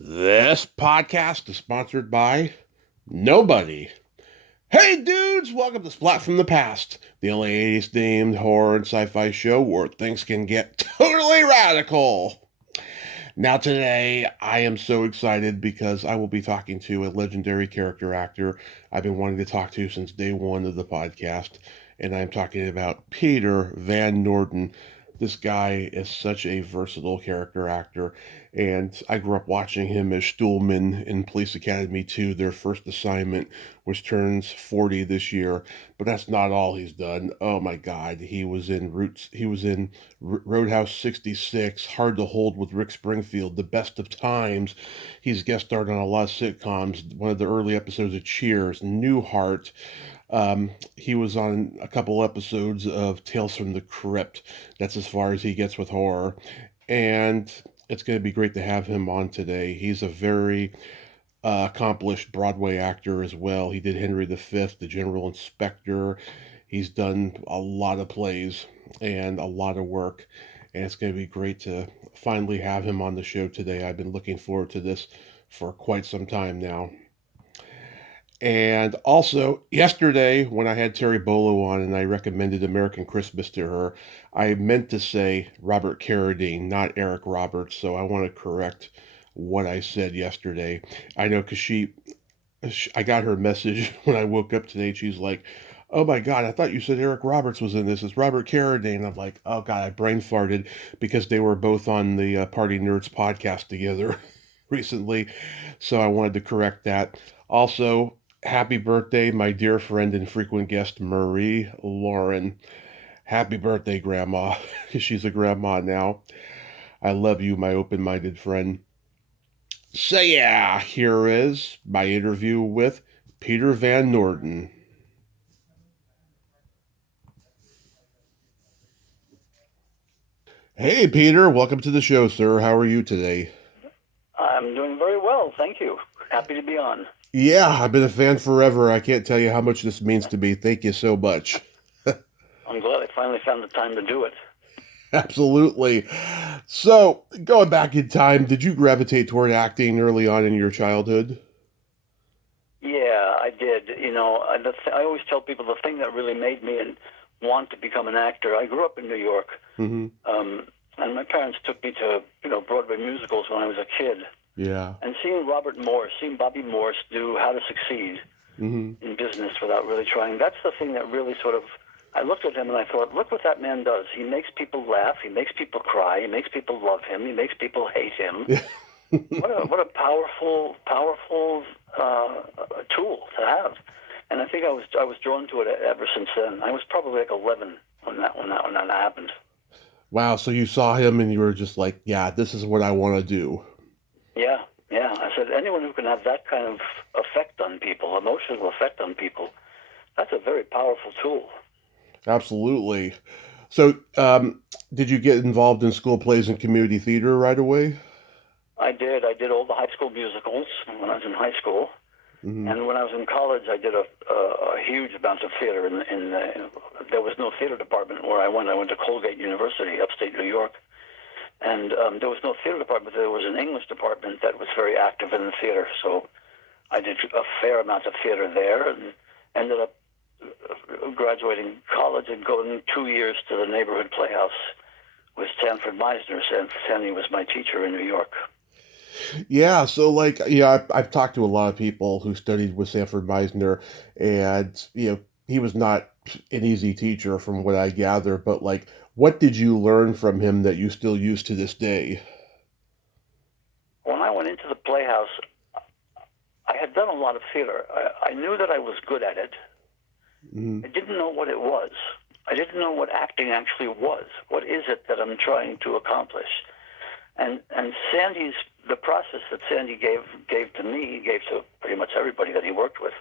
This podcast is sponsored by nobody. Hey dudes, welcome to Splat from the Past, the only 80s themed horror and sci-fi show where things can get totally radical. Now today, I am so excited because I will be talking to a legendary character actor I've been wanting to talk to since day one of the podcast, and I'm talking about Peter Van Norden. This guy is such a versatile character actor, and I grew up watching him as Stuhlman in Police Academy 2, their first assignment, which turns 40 this year. But that's not all he's done. Oh my God, he was in Roadhouse 66, Hard to Hold with Rick Springfield, The Best of Times. He's guest starred on a lot of sitcoms, one of the early episodes of Cheers, Newhart. He was on a couple episodes of Tales from the Crypt. That's as far as he gets with horror. And it's going to be great to have him on today. He's a very accomplished Broadway actor as well. He did Henry V, the General Inspector. He's done a lot of plays and a lot of work. And it's going to be great to finally have him on the show today. I've been looking forward to this for quite some time now. And also, yesterday, when I had Terry Bolo on and I recommended American Christmas to her, I meant to say Robert Carradine, not Eric Roberts. So I want to correct what I said yesterday. I know because I got her message when I woke up today. She's like, "Oh my God, I thought you said Eric Roberts was in this. It's Robert Carradine." I'm like, "Oh God, I brain farted," because they were both on the Party Nerds podcast together recently. So I wanted to correct that. Also, happy birthday, my dear friend and frequent guest, Marie Lauren. Happy birthday, Grandma. She's a grandma now. I love you, my open minded friend. So, yeah, here is my interview with Peter Van Norden. Hey, Peter, welcome to the show, sir. How are you today? I'm doing very well, thank you. Happy to be on. Yeah, I've been a fan forever. I can't tell you how much this means to me. Thank you so much. I'm glad I finally found the time to do it. Absolutely. So, going back in time, did you gravitate toward acting early on in your childhood? Yeah, I did. I always tell people the thing that really made me and want to become an actor. I grew up in New York, Mm-hmm. and my parents took me to Broadway musicals when I was a kid. Yeah. And seeing Bobby Morse do How to Succeed Mm-hmm. in business without really trying, that's the thing that really sort of. I looked at him and I thought, look what that man does. He makes people laugh. He makes people cry. He makes people love him. He makes people hate him. What a powerful tool to have. And I think I was drawn to it ever since then. I was probably like 11 when that happened. Wow, so you saw him and you were just like, yeah, this is what I want to do. Yeah, yeah. I said anyone who can have that kind of effect on people, emotional effect on people, that's a very powerful tool. Absolutely. So, did you get involved in school plays and community theater right away? I did. I did all the high school musicals when I was in high school. Mm-hmm. And when I was in college, I did a huge amount of theater. There was no theater department where I went. I went to Colgate University, upstate New York, and there was no theater department. There was an English department that was very active in the theater. So I did a fair amount of theater there, and ended up graduating college and going 2 years to the neighborhood playhouse with Sanford Meisner. Sandy was my teacher in New York. Yeah, so like, yeah, I've talked to a lot of people who studied with Sanford Meisner, and he was not an easy teacher from what I gather. But like, what did you learn from him that you still use to this day? When I went into the playhouse, I had done a lot of theater. I knew that I was good at it. Mm-hmm. I didn't know what it was. I didn't know what acting actually was. What is it that I'm trying to accomplish? And the process that Sandy gave to me, gave to pretty much everybody that he worked with,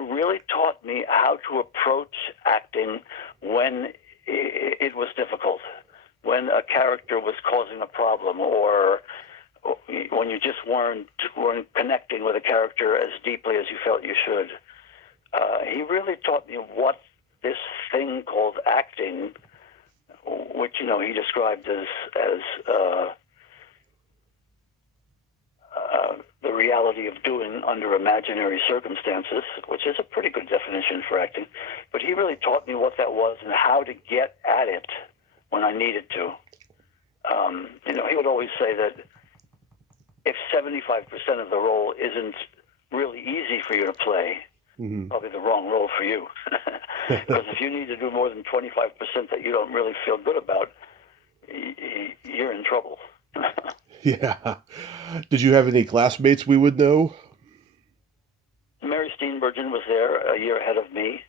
really taught me how to approach acting when it was difficult, when a character was causing a problem, or when you just weren't connecting with a character as deeply as you felt you should. He really taught me what this thing called acting, which he described as reality of doing under imaginary circumstances, which is a pretty good definition for acting. But he really taught me what that was and how to get at it when I needed to. He would always say that if 75% of the role isn't really easy for you to play, probably the wrong role for you. Because if you need to do more than 25% that you don't really feel good about, you're in trouble. Yeah. Did you have any classmates we would know? Mary Steenburgen was there a year ahead of me.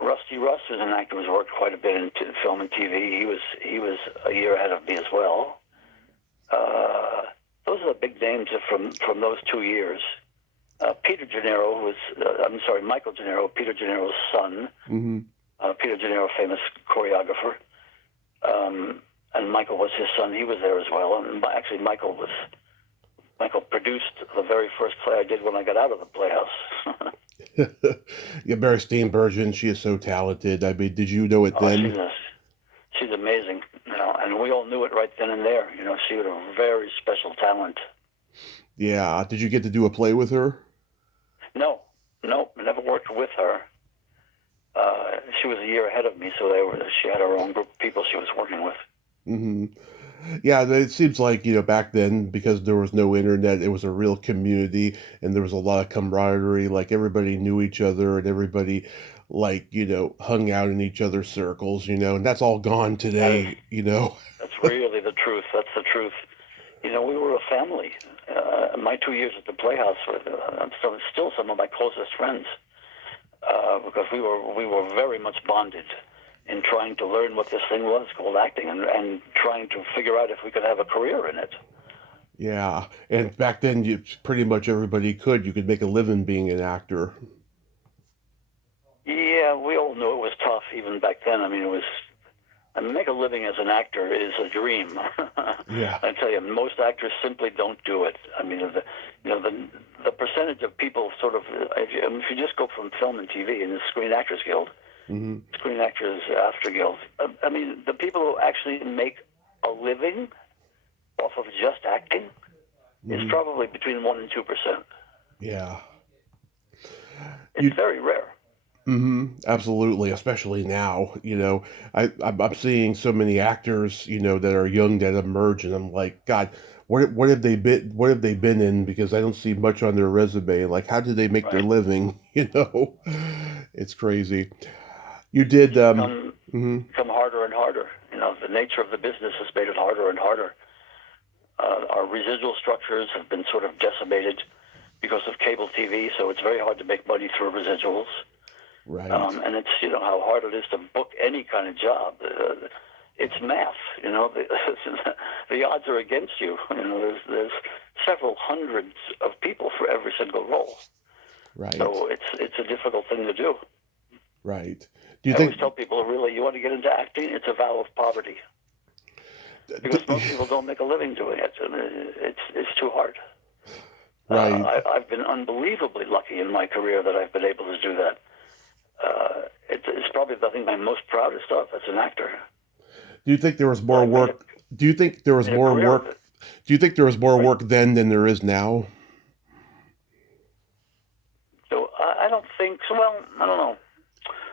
Rusty Russ, who's an actor, who's worked quite a bit in film and TV. He was a year ahead of me as well. Those are the big names from those 2 years. Peter Gennaro, Michael Gennaro, Peter Gennaro's son. Peter Gennaro, famous choreographer. And Michael was his son. He was there as well. And actually, Michael produced the very first play I did when I got out of the Playhouse. Yeah, Mary Steenburgen, she is so talented. I mean, did you know it then? She's amazing, and we all knew it right then and there. She had a very special talent. Yeah. Did you get to do a play with her? No, I never worked with her. She was a year ahead of me, so she had her own group of people she was working with. Yeah, it seems like, back then, because there was no internet, it was a real community and there was a lot of camaraderie. Like everybody knew each other and everybody hung out in each other's circles, and that's all gone today, That's really the truth. That's the truth. We were a family. My 2 years at the Playhouse were still some of my closest friends because we were very much bonded in trying to learn what this thing was called acting and trying to figure out if we could have a career in it. Yeah, and back then, pretty much everybody you could make a living being an actor. Yeah, we all knew it was tough even back then. Make a living as an actor is a dream. Yeah. I tell you, most actors simply don't do it. The percentage of people sort of, if you just go from film and TV and the Screen Actors Guild, Screen Actors After Guild, the people who actually make a living off of just acting is probably between 1% and 2%. Yeah. It's very rare. Absolutely, especially now. I'm seeing so many actors, that are young that emerge, and I'm like, God, what have they been? What have they been in? Because I don't see much on their resume. Like, how do they make their living? It's crazy. You did. Come harder and harder. The nature of the business has made it harder and harder. Our residual structures have been sort of decimated because of cable TV, so it's very hard to make money through residuals. Right. And it's how hard it is to book any kind of job. It's math. The odds are against you. There's several hundreds of people for every single role. Right. So it's a difficult thing to do. Right. I always tell people, really, you want to get into acting, it's a vow of poverty. Because most people don't make a living doing it. And it's too hard. Right. I've been unbelievably lucky in my career that I've been able to do that. It's probably, I think, my most proudest of as an actor. Do you think there was more work? Do you think there was more work? Do you think there was more work then than there is now? So I don't think so. Well, I don't know.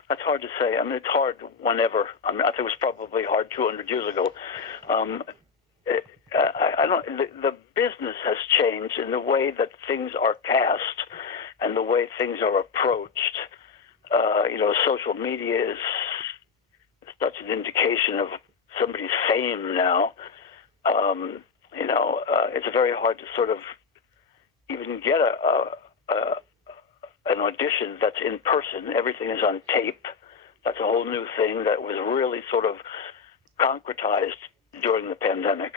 That's hard to say. It's hard whenever. I think it was probably hard 200 years ago. I don't. The business has changed in the way that things are cast and the way things are approached. Social media is such an indication of somebody's fame now. It's very hard to sort of even get an audition that's in person. Everything is on tape. That's a whole new thing that was really sort of concretized during the pandemic,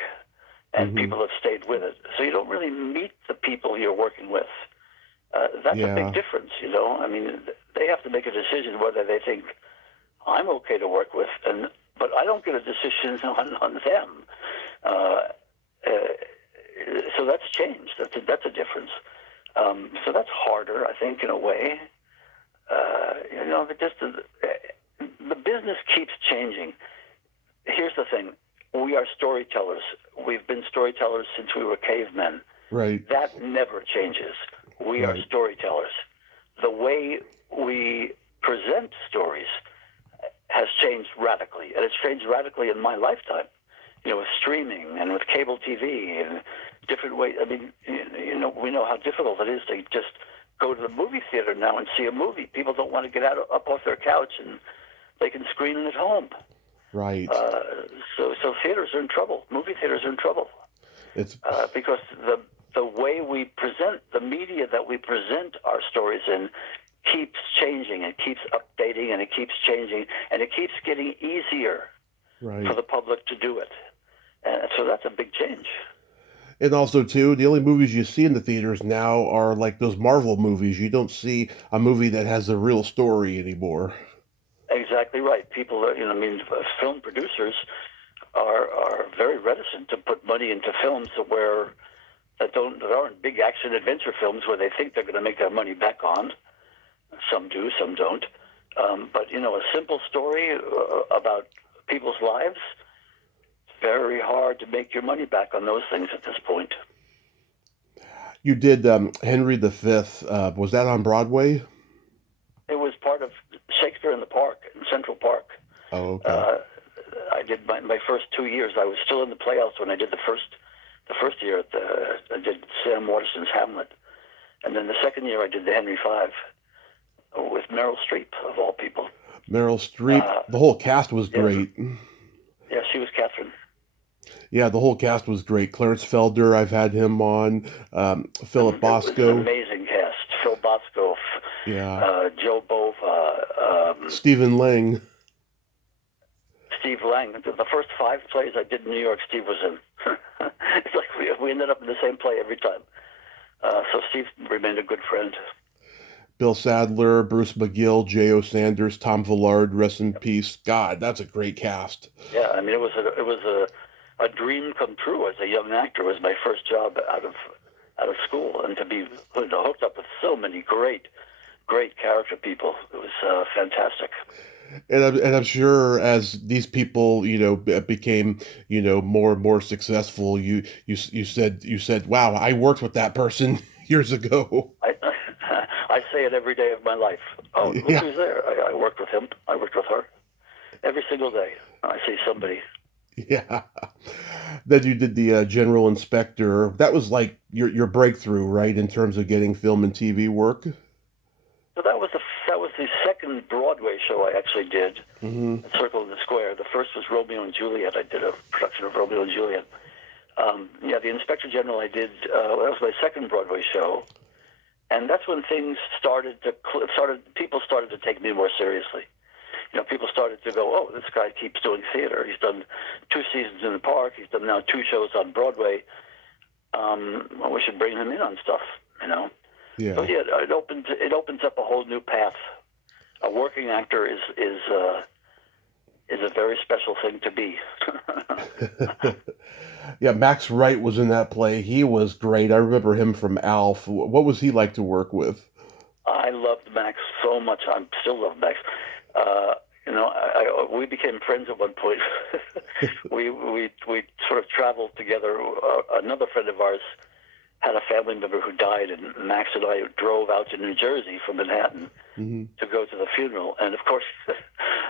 and people have stayed with it. So you don't really meet the people you're working with. That's a big difference, They have to make a decision whether they think I'm okay to work with, but I don't get a decision on them. So that's changed. That's a difference. So that's harder, I think, in a way. The business keeps changing. Here's the thing. We are storytellers. we've been storytellers since we were cavemen. Right. That never changes. We are Right. storytellers. The way we present stories has changed radically, and it's changed radically in my lifetime. With streaming and with cable TV and different ways. I mean, we know how difficult it is to just go to the movie theater now and see a movie. People don't want to get up off their couch, and they can screen it at home. Right. So theaters are in trouble. Movie theaters are in trouble. It's Because the way we present, the media that we present our stories in keeps changing, it keeps updating, and it keeps changing, and it keeps getting easier right. for the public to do it. And so that's a big change. And also, too, the only movies you see in the theaters now are like those Marvel movies. You don't see a movie that has a real story anymore. Exactly right. People are, film producers are very reticent to put money into films that aren't big action adventure films where they think they're going to make their money back on. Some do, some don't. But a simple story about people's lives, it's very hard to make your money back on those things at this point. You did Henry V. Was that on Broadway? It was part of Shakespeare in the Park, in Central Park. Oh, okay. I did my first 2 years. I was still in the Playhouse when I did the first year. I did Sam Waterston's Hamlet, and then the second year I did the Henry V with Meryl Streep, of all people. Meryl Streep. The whole cast was great. Yeah, she was Catherine. Yeah, the whole cast was great. Clarence Felder, I've had him on. Philip Bosco. It was an amazing cast. Phil Bosco. Yeah. Joe Bova. Stephen Lang. Steve Lang. The first 5 plays I did in New York, Steve was in. It's like we ended up in the same play every time. So Steve remained a good friend. Bill Sadler, Bruce McGill, J.O. Sanders, Tom Villard, rest in peace. God, that's a great cast. Yeah, I mean, it was a dream come true as a young actor. It was my first job out of school, and to be hooked up with so many great character people, it was fantastic. And I'm sure as these people, became, more and more successful, you said, wow, I worked with that person years ago. I say it every day of my life. Oh, look who's there. I worked with him. I worked with her. Every single day I see somebody. Yeah. Then you did the General Inspector. That was like your breakthrough, right, in terms of getting film and TV work? So that was the second Broadway show I actually did, Mm-hmm. at Circle in the Square. The first was Romeo and Juliet. I did a production of Romeo and Juliet. The Inspector General I did, that was my second Broadway show. And that's when things people started to take me more seriously. People started to go, oh, this guy keeps doing theater. He's done 2 seasons in the Park. He's done now 2 shows on Broadway. Well, we should bring him in on stuff, Yeah. So yeah, it opens up a whole new path. A working actor is a very special thing to be. Yeah, Max Wright was in that play. He was great. I remember him from Alf. What was he like to work with? I loved Max so much. I still love Max. We became friends at one point. we sort of traveled together. Another friend of ours had a family member who died, and Max and I drove out to New Jersey from Manhattan Mm-hmm. to go to the funeral. And of course,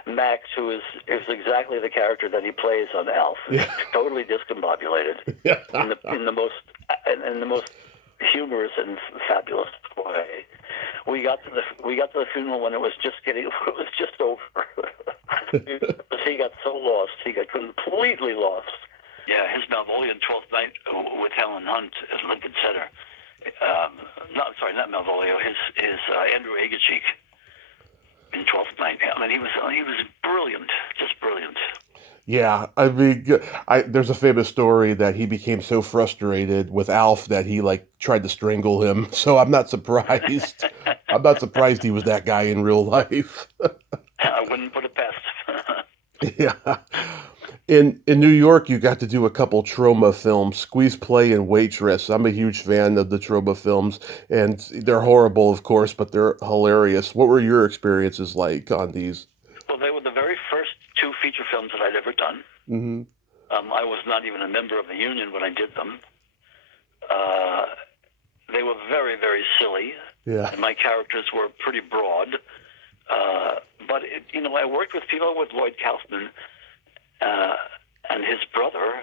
Max, who is exactly the character that he plays on Alf, Yeah. totally discombobulated in the most humorous and fabulous way. We got to the funeral when it was just over. He got so lost. He got completely lost. Yeah, his Malvolio in 12th Night with Helen Hunt at Lincoln Center. Not Malvolio. His Andrew Aguecheek in 12th Night. I mean, he was brilliant, just brilliant. Yeah, I mean, there's a famous story that he became so frustrated with Alf that he tried to strangle him. So I'm not surprised. I'm not surprised he was that guy in real life. I wouldn't put it past. Yeah. In New York, you got to do a couple Troma films, Squeeze Play and Waitress. I'm a huge fan of the Troma films, and they're horrible, of course, but they're hilarious. What were your experiences like on these? Well, they were the very first 2 feature films that I'd ever done. Mm-hmm. I was not even a member of the union when I did them. They were very, very silly. Yeah. And my characters were pretty broad. But, I worked with people, with Lloyd Kaufman and his brother,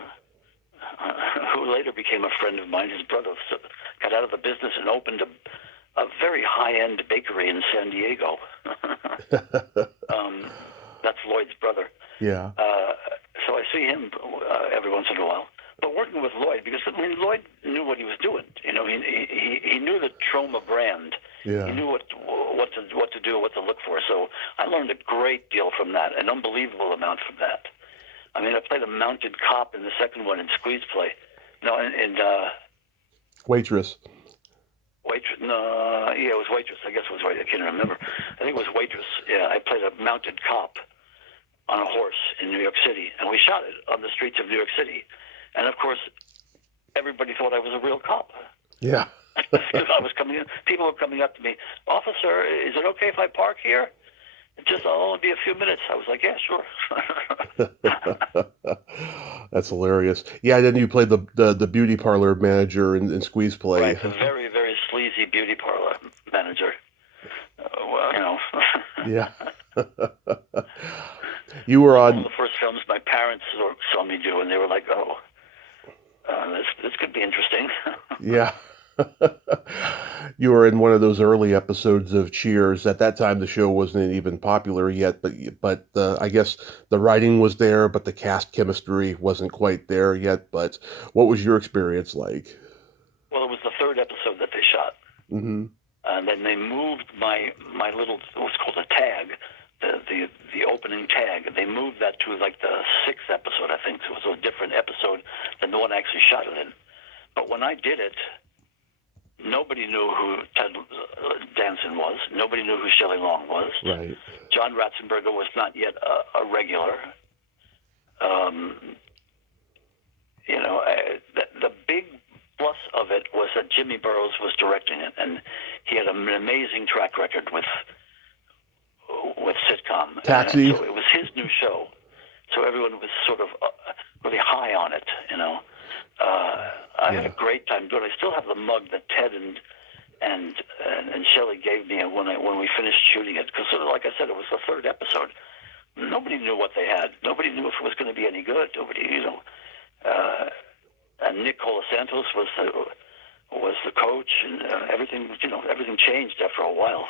who later became a friend of mine. His brother got out of the business and opened a very high-end bakery in San Diego. That's Lloyd's brother. Yeah. So I see him every once in a while. But working with Lloyd, because Lloyd knew what he was doing. He knew the Troma brand. Yeah. He knew what to do, what to look for. So I learned a great deal from that, an unbelievable amount from that. I played a mounted cop in the second one in Squeeze Play. No, in Waitress. Waitress. No, yeah, it was Waitress. I guess it was right. I can't remember. I think it was Waitress. Yeah, I played a mounted cop on a horse in New York City, and we shot it on the streets of New York City. And of course, everybody thought I was a real cop. Yeah. Because I was coming in, people were coming up to me, "Officer, is it okay if I park here? I'll only be a few minutes." I was like, "Yeah, sure." That's hilarious. Yeah, then you played the beauty parlor manager in Squeeze Play. Right, a very, very sleazy beauty parlor manager. Yeah. You were on one of the first films my parents saw me do, and they were like, "Oh, this could be interesting." Yeah. You were in one of those early episodes of Cheers. At that time, the show wasn't even popular yet, but I guess the writing was there, but the cast chemistry wasn't quite there yet. But what was your experience like? Well, it was the third episode that they shot. Mm-hmm. And then they moved my little, it was called a tag, the opening tag. They moved that to like the sixth episode, I think. So it was a different episode than the one I actually shot it in. But when I did it, nobody knew who Ted Danson was. Nobody knew who Shelley Long was. Right. John Ratzenberger was not yet a regular. The big plus of it was that Jimmy Burrows was directing it, and he had an amazing track record with sitcom. Taxi. So it was his new show, so everyone was sort of really high on it. I had a great time doing it. I still have the mug that Ted and Shelley gave me when we finished shooting it, because sort of like I said, it was the third episode. Nobody knew what they had. Nobody knew if it was going to be any good. Nobody, and Nick Colasantos was the coach, and everything changed after a while.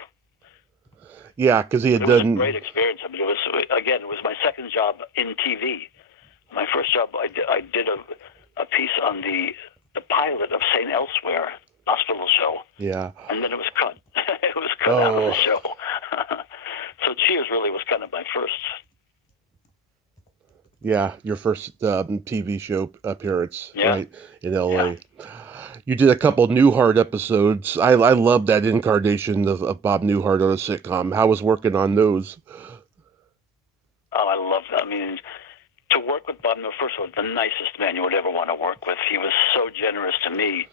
Yeah, because he had It was a great experience. It was my second job in TV. My first job, I did a piece on the pilot of St. Elsewhere hospital show. Yeah. And then it was cut. It was cut out of the show. So Cheers really was kind of my first. Yeah, your first TV show appearance, right, in LA. Yeah. You did a couple Newhart episodes. I love that incarnation of Bob Newhart on a sitcom. How was working on those? Oh, I love that. To work with Bob, first of all, the nicest man you would ever want to work with. He was so generous to me,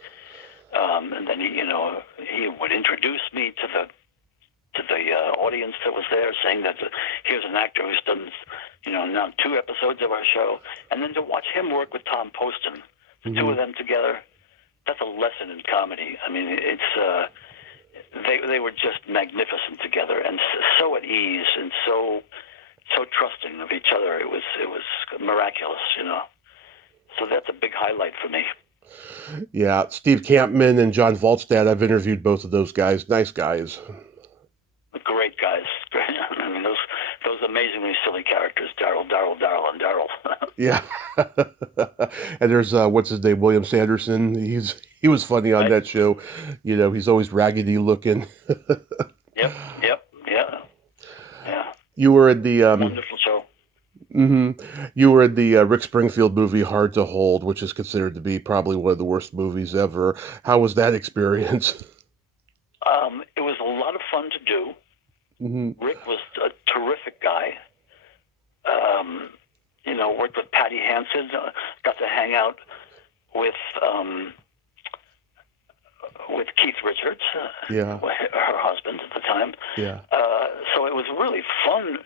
and then he would introduce me to the audience that was there, saying that here's an actor who's done now 2 episodes of our show, and then to watch him work with Tom Poston, the two of them together. That's a lesson in comedy. It's they were just magnificent together, and so at ease, and so trusting of each other. It was miraculous, So that's a big highlight for me. Yeah, Steve Campman and John Volstad. I've interviewed both of those guys. Nice guys. Great guys. Those amazingly silly characters, Daryl, and Daryl. Yeah. And there's what's his name, William Sanderson. He was funny on that show. He's always raggedy looking. Yep, yeah. You were in the wonderful show. Mm-hmm. You were in the Rick Springfield movie Hard to Hold, which is considered to be probably one of the worst movies ever. How was that experience? It was a lot of fun to do. Mm-hmm. Rick was a terrific guy. Worked with Patty Hansen. Got to hang out with Keith Richards, yeah, her husband at the time. Yeah. So it was a really fun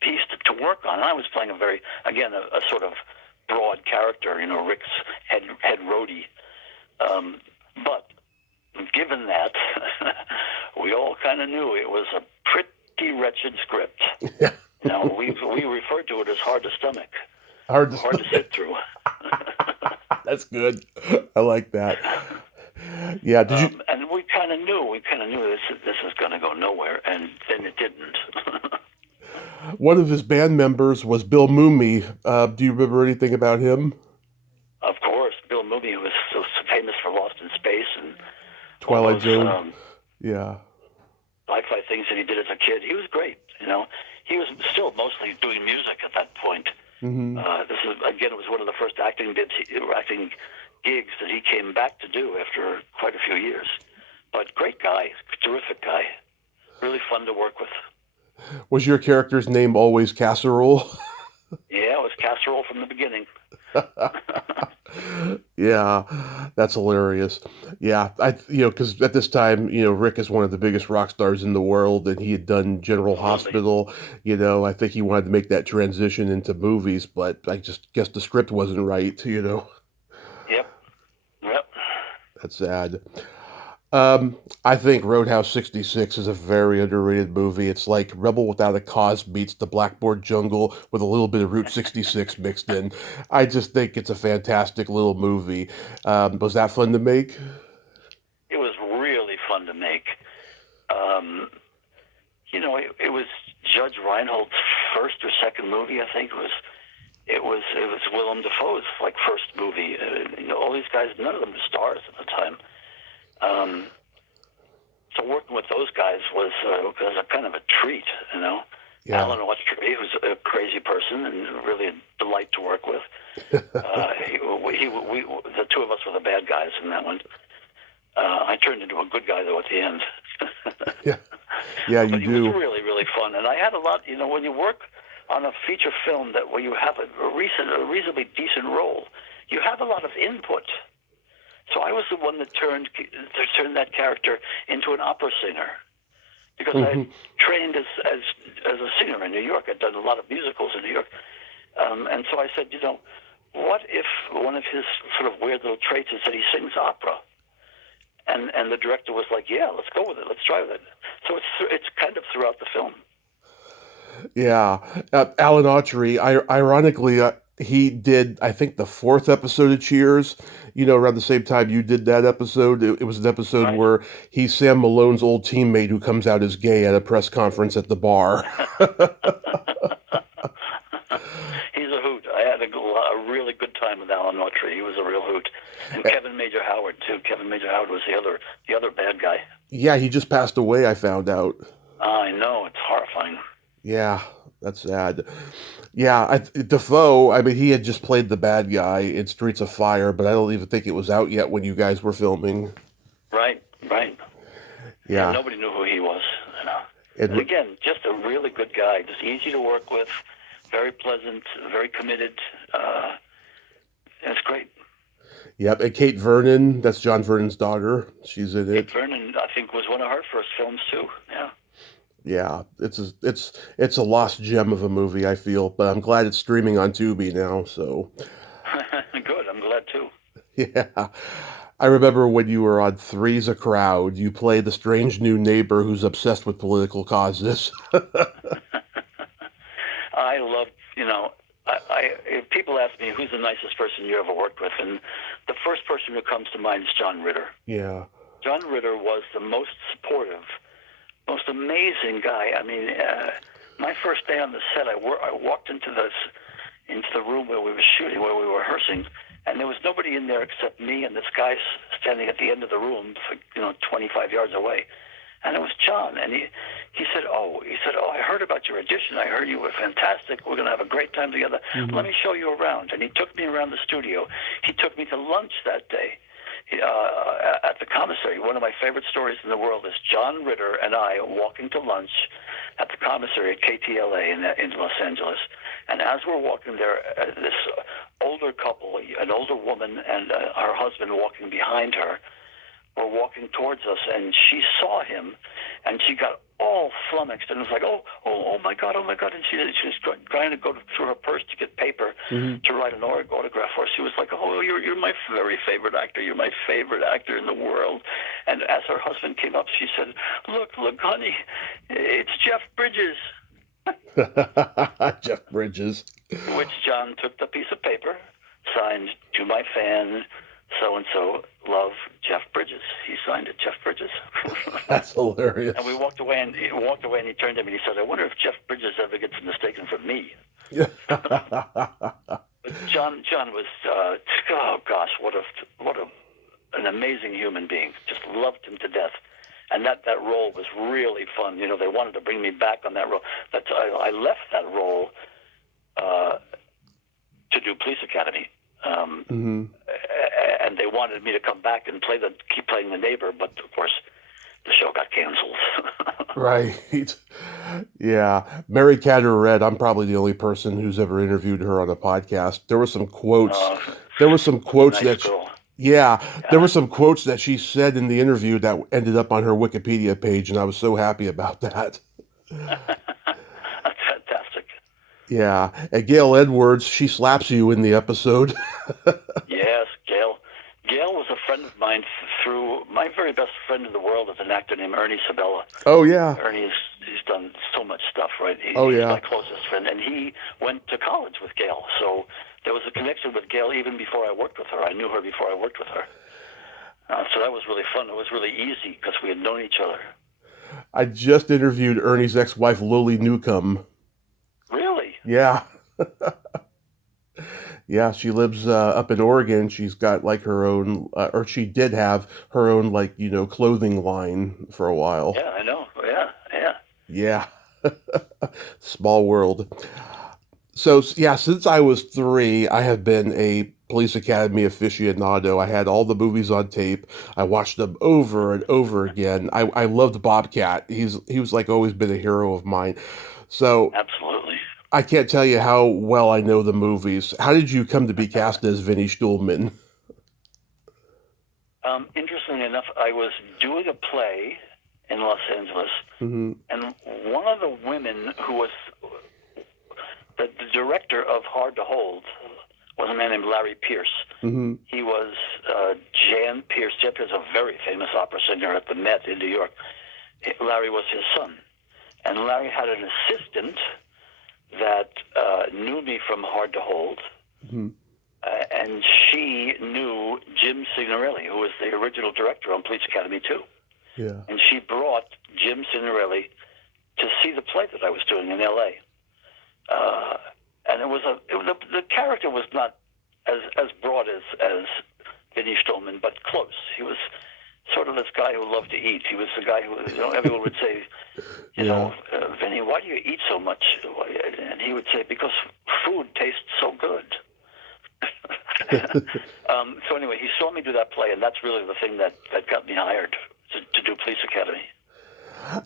piece to work on. I was playing a sort of broad character, Rick's head roadie. But given that, we all kind of knew it was a pretty wretched script. Yeah. We referred to it as hard to stomach. Hard to sit through. That's good. I like that. Yeah. Did you? And we kind of knew this is going to go nowhere, and then it didn't. One of his band members was Bill Mumy. Do you remember anything about him? Of course, Bill Mumy was so famous for Lost in Space and Twilight Zone. Yeah. Sci-fi things that he did as a kid. He was great. He was still mostly doing music at that point. Mm-hmm. It was one of the first acting gigs that he came back to do after quite a few years. But great guy, terrific guy, really fun to work with. Was your character's name always Casserole? Yeah, it was Casserole from the beginning. Yeah, that's hilarious. Yeah, because at this time, Rick is one of the biggest rock stars in the world, and he had done General Hospital. I think he wanted to make that transition into movies, but I just guess the script wasn't right. Yep. That's sad. I think Roadhouse 66 is a very underrated movie. It's like Rebel Without a Cause meets The Blackboard Jungle with a little bit of Route 66 mixed in. I just think it's a fantastic little movie. Was that fun to make? It was really fun to make. It was Judge Reinhold's first or second movie, I think. It was Willem Dafoe's first movie. All these guys, none of them were stars at the time. So working with those guys was a kind of a treat, Yeah. Alan Autry, who's a crazy person and really a delight to work with. The two of us were the bad guys in that one. I turned into a good guy though at the end. Yeah, you but do. It was really, really fun, and I had a lot. When you work on a feature film where you have a reasonably decent role, you have a lot of input. So I was the one that turned that character into an opera singer, because I trained as a singer in New York. I'd done a lot of musicals in New York, and so I said, what if one of his sort of weird little traits is that he sings opera? And the director was like, yeah, let's go with it. Let's try with it. So it's kind of throughout the film. Yeah. Alan Autry, ironically, he did, I think, the 4th episode of Cheers, around the same time you did that episode. It was an episode right. where he's Sam Malone's old teammate who comes out as gay at a press conference at the bar. He's a hoot. I had a really good time with Alan Autry. He was a real hoot. And Kevin Major Howard, too. Kevin Major Howard was the other bad guy. Yeah, he just passed away, I found out. I know. It's horrifying. Yeah, that's sad. Yeah, Defoe, he had just played the bad guy in Streets of Fire, but I don't even think it was out yet when you guys were filming. Right. Yeah. Nobody knew who he was, And again, just a really good guy, just easy to work with, very pleasant, very committed. It's great. Yep, and Kate Vernon, that's John Vernon's daughter. She's in it. Kate Vernon, I think, was one of her first films, too. Yeah. Yeah, it's a lost gem of a movie, I feel, but I'm glad it's streaming on Tubi now, so. Good, I'm glad too. Yeah. I remember when you were on Three's a Crowd, you played the strange new neighbor who's obsessed with political causes. I love, people ask me who's the nicest person you ever worked with, and the first person who comes to mind is John Ritter. Yeah. John Ritter was the most supportive, most amazing guy. My first day on the set, I walked into the room where we were shooting, where we were rehearsing, and there was nobody in there except me and this guy standing at the end of the room, 25 yards away. And it was John, and he said, oh, I heard about your audition. I heard you were fantastic. We're going to have a great time together. Mm-hmm. Let me show you around. And he took me around the studio. He took me to lunch that day. At the commissary. One of my favorite stories in the world is John Ritter and I walking to lunch at the commissary at KTLA in Los Angeles. And as we're walking there, this older couple, an older woman and her husband walking behind her, were walking towards us, and she saw him, and she got all flummoxed, and it was like, oh my God, oh my God, and she was trying to go through her purse to get paper to write an autograph for us. She was like, oh, you're my very favorite actor. You're my favorite actor in the world. And as her husband came up, she said, look, honey, it's Jeff Bridges. Jeff Bridges. Which John took the piece of paper, signed to my fan, so-and-so, love, Jeff Bridges. He signed it, Jeff Bridges. That's hilarious. And we walked away, and he turned to me and he said, I wonder if Jeff Bridges ever gets mistaken for me. But John was, oh gosh, what an amazing human being. Just loved him to death. And that role was really fun. You know, they wanted to bring me back on that role. I left that role to do Police Academy. And they wanted me to come back and keep playing the neighbor, but of course the show got canceled. Right. Yeah. Mary Cadder Red, I'm probably the only person who's ever interviewed her on a podcast. There were some quotes. There were some quotes nice that there were some quotes that she said in the interview that ended up on her Wikipedia page, and I was so happy about that. That's fantastic. Yeah. And Gail Edwards, she slaps you in the episode. Yes, Gail. Gail was a friend of mine through my very best friend in the world is an actor named Ernie Sabella. Oh, yeah. Ernie he's done so much stuff, right? He's my closest friend, and he went to college with Gail. So there was a connection with Gail even before I worked with her. I knew her before I worked with her. So that was really fun. It was really easy because we had known each other. I just interviewed Ernie's ex-wife, Lily Newcomb. Really? Yeah. Yeah, she lives up in Oregon. She's got like her own, or she did have her own, like, clothing line for a while. Yeah, I know. Yeah. Yeah. Small world. So, yeah, since I was 3, I have been a Police Academy aficionado. I had all the movies on tape. I watched them over and over again. I loved Bobcat. He was like always been a hero of mine. So absolutely. I can't tell you how well I know the movies. How did you come to be cast as Vinnie Stuhlman? Interestingly enough, I was doing a play in Los Angeles, and one of the women who was the director of Hard to Hold was a man named Larry Pierce. He was Jan Pierce. Jan Pierce is a very famous opera singer at the Met in New York. Larry was his son. And Larry had an assistant that knew me from Hard to Hold, and she knew Jim Signorelli, who was the original director on Police Academy 2. Yeah. And she brought Jim Signorelli to see the play that I was doing in L.A. And the character was not as broad as Vinnie Stuhlman, but close. He was sort of this guy who loved to eat. He was the guy who, everyone would say, Vinny, why do you eat so much? And he would say, because food tastes so good. So anyway, he saw me do that play, and that's really the thing that got me hired to do Police Academy.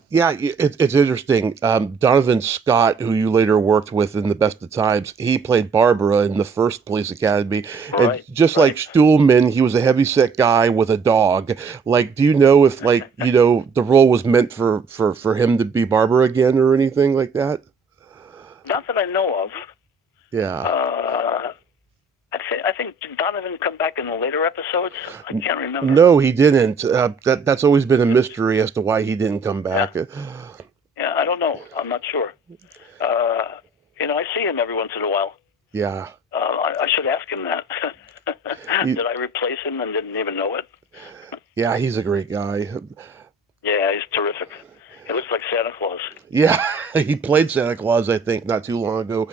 Yeah, it's interesting. Donovan Scott, who you later worked with in The Best of Times, he played Barbara in the first Police Academy. Right, and just like Stuhlman, he was a heavyset guy with a dog. Like, do you know if, like, the role was meant for him to be Barbara again or anything like that? Not that I know of. Yeah. I think did Donovan come back in the later episodes? I can't remember. No, he didn't. That's always been a mystery as to why he didn't come back. Yeah, I don't know. I'm not sure. I see him every once in a while. Yeah. I should ask him that. Did I replace him and didn't even know it? Yeah, he's a great guy. Yeah, he's terrific. He looks like Santa Claus. Yeah, he played Santa Claus, I think, not too long ago.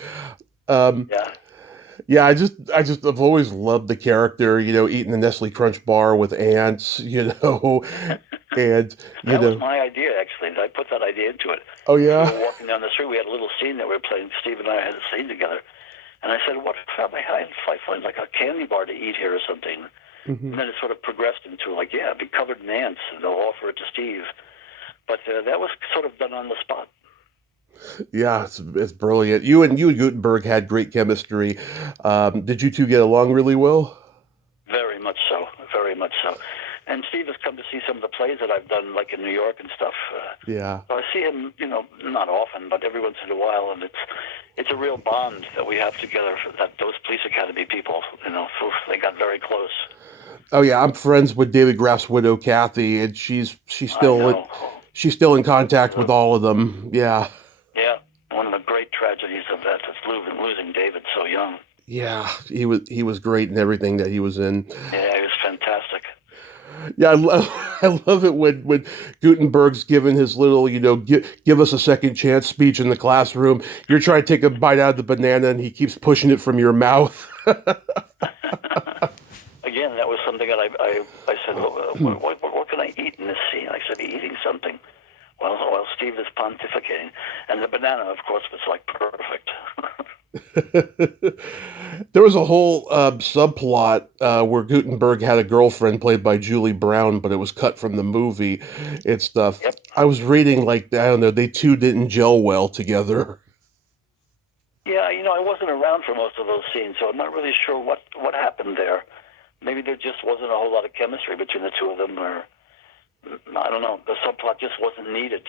Yeah. Yeah, I've always loved the character, eating the Nestle Crunch bar with ants, and that was my idea, actually. I put that idea into it. Oh yeah. We were walking down the street. We had a little scene that we were playing. Steve and I had a scene together, and I said, "What if I find like a candy bar to eat here or something?" And then it sort of progressed into like, "Yeah, be covered in ants, and they'll offer it to Steve." But that was sort of done on the spot. Yeah, it's brilliant. You and Gutenberg had great chemistry. Did you two get along really well? Very much so. Very much so. And Steve has come to see some of the plays that I've done, like in New York and stuff. Yeah. So I see him, not often, but every once in a while, and it's a real bond that we have together. That those police academy people, they got very close. Oh yeah, I'm friends with David Graff's widow, Kathy, and she's I know. she's still in contact with all of them. Yeah. Yeah, one of the great tragedies of that is losing David so young. Yeah, he was great in everything that he was in. Yeah, he was fantastic. Yeah, I love it when Gutenberg's given his little, give us a second chance speech in the classroom. You're trying to take a bite out of the banana, and he keeps pushing it from your mouth. Again, that was something that I said, what can I eat in this scene? I said, eating something. Well, Steve is pontificating. And the banana, of course, was like perfect. There was a whole subplot where Gutenberg had a girlfriend played by Julie Brown, but it was cut from the movie and stuff. Yep. I was reading, I don't know, they two didn't gel well together. Yeah, I wasn't around for most of those scenes, so I'm not really sure what happened there. Maybe there just wasn't a whole lot of chemistry between the two of them, or I don't know. The subplot just wasn't needed.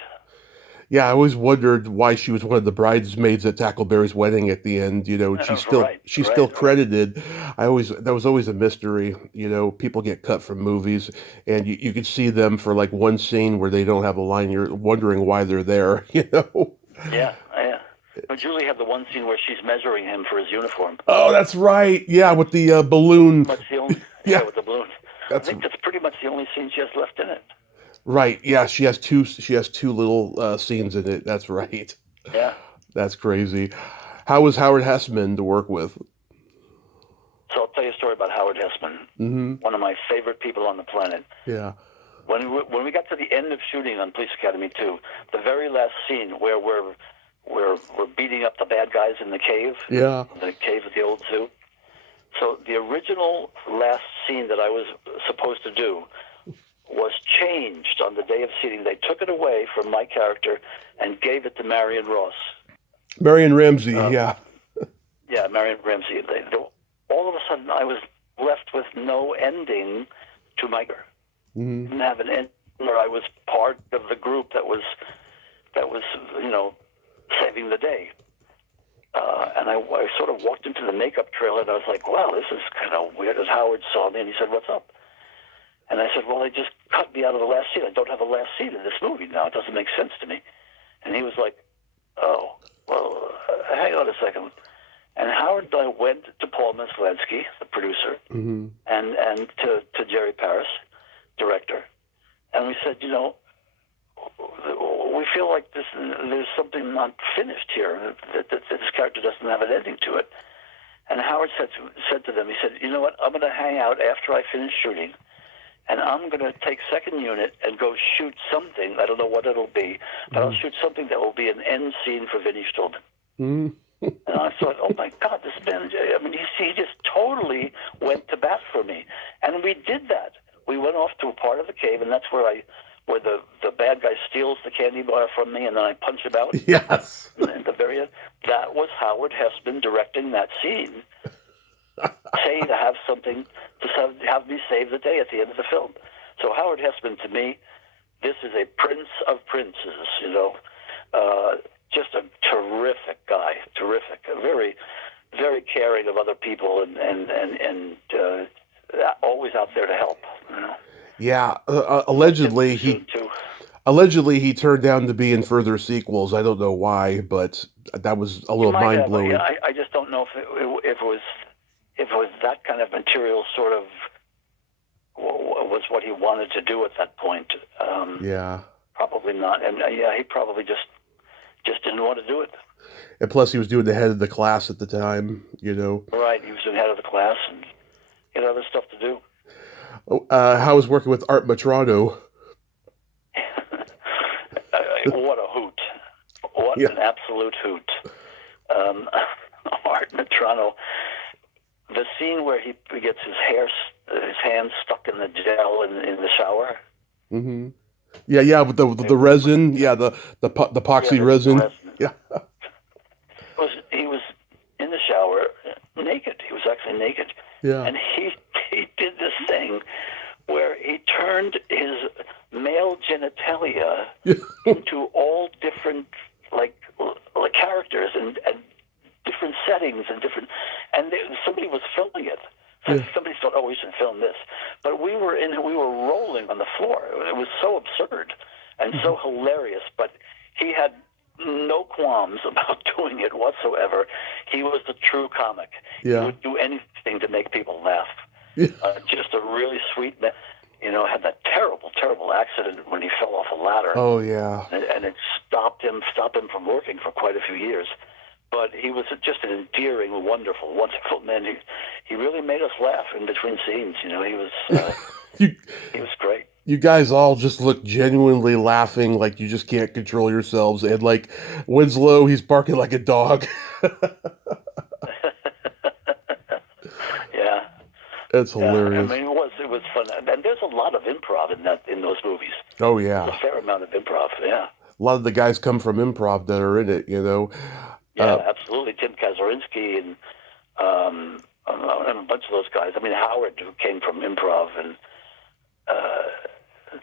Yeah, I always wondered why she was one of the bridesmaids at Tackleberry's wedding at the end. She's still credited. That was always a mystery. People get cut from movies, and you could see them for like one scene where they don't have a line. You're wondering why they're there. Yeah. But Julie had the one scene where she's measuring him for his uniform. Oh, that's right. Yeah, with the balloon. That's the only. Yeah, with the balloon. I think that's pretty much the only scene she has left in it. Right. Yeah, she has two little scenes in it. That's right. Yeah. That's crazy. How was Howard Hessman to work with? So I'll tell you a story about Howard Hessman. Mm-hmm. One of my favorite people on the planet. Yeah. When we got to the end of shooting on Police Academy 2, the very last scene where we're beating up the bad guys in the cave. Yeah. The cave at the old zoo. So the original last scene that I was supposed to do was changed on the day of shooting. They took it away from my character and gave it to Marion Ross. Marion Ramsey, yeah. Yeah, Marion Ramsey. All of a sudden, I was left with no ending to my character. Mm-hmm. Didn't have an end where I was part of the group that was saving the day. And I sort of walked into the makeup trailer, and I was like, wow, this is kind of weird. As Howard saw me, and he said, what's up? And I said, well, they just cut me out of the last scene. I don't have a last scene in this movie now. It doesn't make sense to me. And he was like, oh, well, hang on a second. And Howard and I went to Paul Maslensky, the producer, mm-hmm. and to Jerry Paris, director. And we said, we feel like there's something not finished here, that this character doesn't have an ending to it. And Howard said to them, he said, you know what, I'm going to hang out after I finish shooting, and I'm going to take second unit and go shoot something. I don't know what it'll be, but I'll shoot something that will be an end scene for Vinnie Stillman. Mm. And I thought, oh my God, this man, he just totally went to bat for me. And we did that. We went off to a part of the cave, and that's where the bad guy steals the candy bar from me, and then I punch him out. Yes. And at the very end, that was Howard Hessman directing that scene. Say to have something, to have me save the day at the end of the film. So Howard Hessman, to me, this is a prince of princes, just a terrific guy, terrific, very, very caring of other people, and always out there to help. Yeah, allegedly he turned down to be in further sequels. I don't know why, but that was a little mind blowing. I just don't know if it was that kind of material sort of was what he wanted to do at that point. Yeah, probably not, and he probably just didn't want to do it. And plus, he was doing the head of the class at the time. Right, he was the head of the class, and he had other stuff to do. How was working with Art Matrano? What a hoot. What an absolute hoot. Art Matrano. The scene where he gets his hands stuck in the gel in the shower. Mm-hmm. Yeah, with the resin. Yeah, the epoxy resin. Yeah. He was in the shower naked. He was actually naked. Yeah. And he did this thing where he turned his male genitalia into all different like characters and different settings and somebody was filming it. So somebody thought, oh, we should film this, but we were rolling on the floor. It was so absurd and so hilarious. But he had no qualms about doing it whatsoever. He was the true comic. Yeah. He would do anything to make people laugh. Just a really sweet man. Had that terrible, terrible accident when he fell off a ladder. Oh yeah. And it stopped him from working for quite a few years. But he was just an endearing, wonderful, wonderful man. He really made us laugh in between scenes. He was he was great. You guys all just look genuinely laughing, like you just can't control yourselves. And like Winslow, he's barking like a dog. Yeah. That's hilarious. I mean, it was fun, and there's a lot of improv in those movies. Oh yeah, there's a fair amount of improv. Yeah. A lot of the guys come from improv that are in it. Yeah, absolutely. Tim Kazurinsky and a bunch of those guys. I mean, Howard, who came from improv, and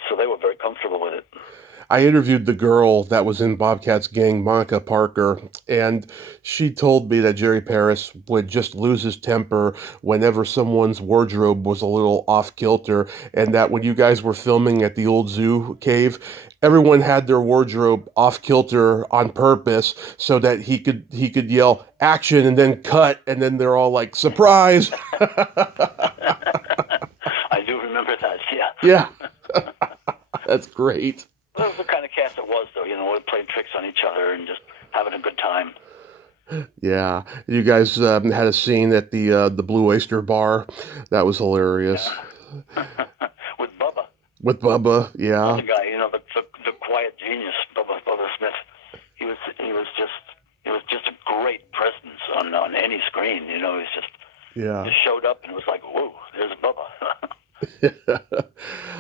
so they were very comfortable with it. I interviewed the girl that was in Bobcat's gang, Monica Parker, and she told me that Jerry Paris would just lose his temper whenever someone's wardrobe was a little off kilter, and that when you guys were filming at the old zoo cave, everyone had their wardrobe off kilter on purpose so that he could yell action and then cut, and then they're all like, surprise. I do remember that. Yeah. That's great. That was the kind of cast it was, though. We played tricks on each other and just having a good time. Yeah, you guys had a scene at the Blue Oyster Bar. That was hilarious. Yeah. With Bubba, yeah. The guy, the quiet genius, Bubba Smith. He was just a great presence on any screen. He was just showed up and it was like, whoa, there's Bubba.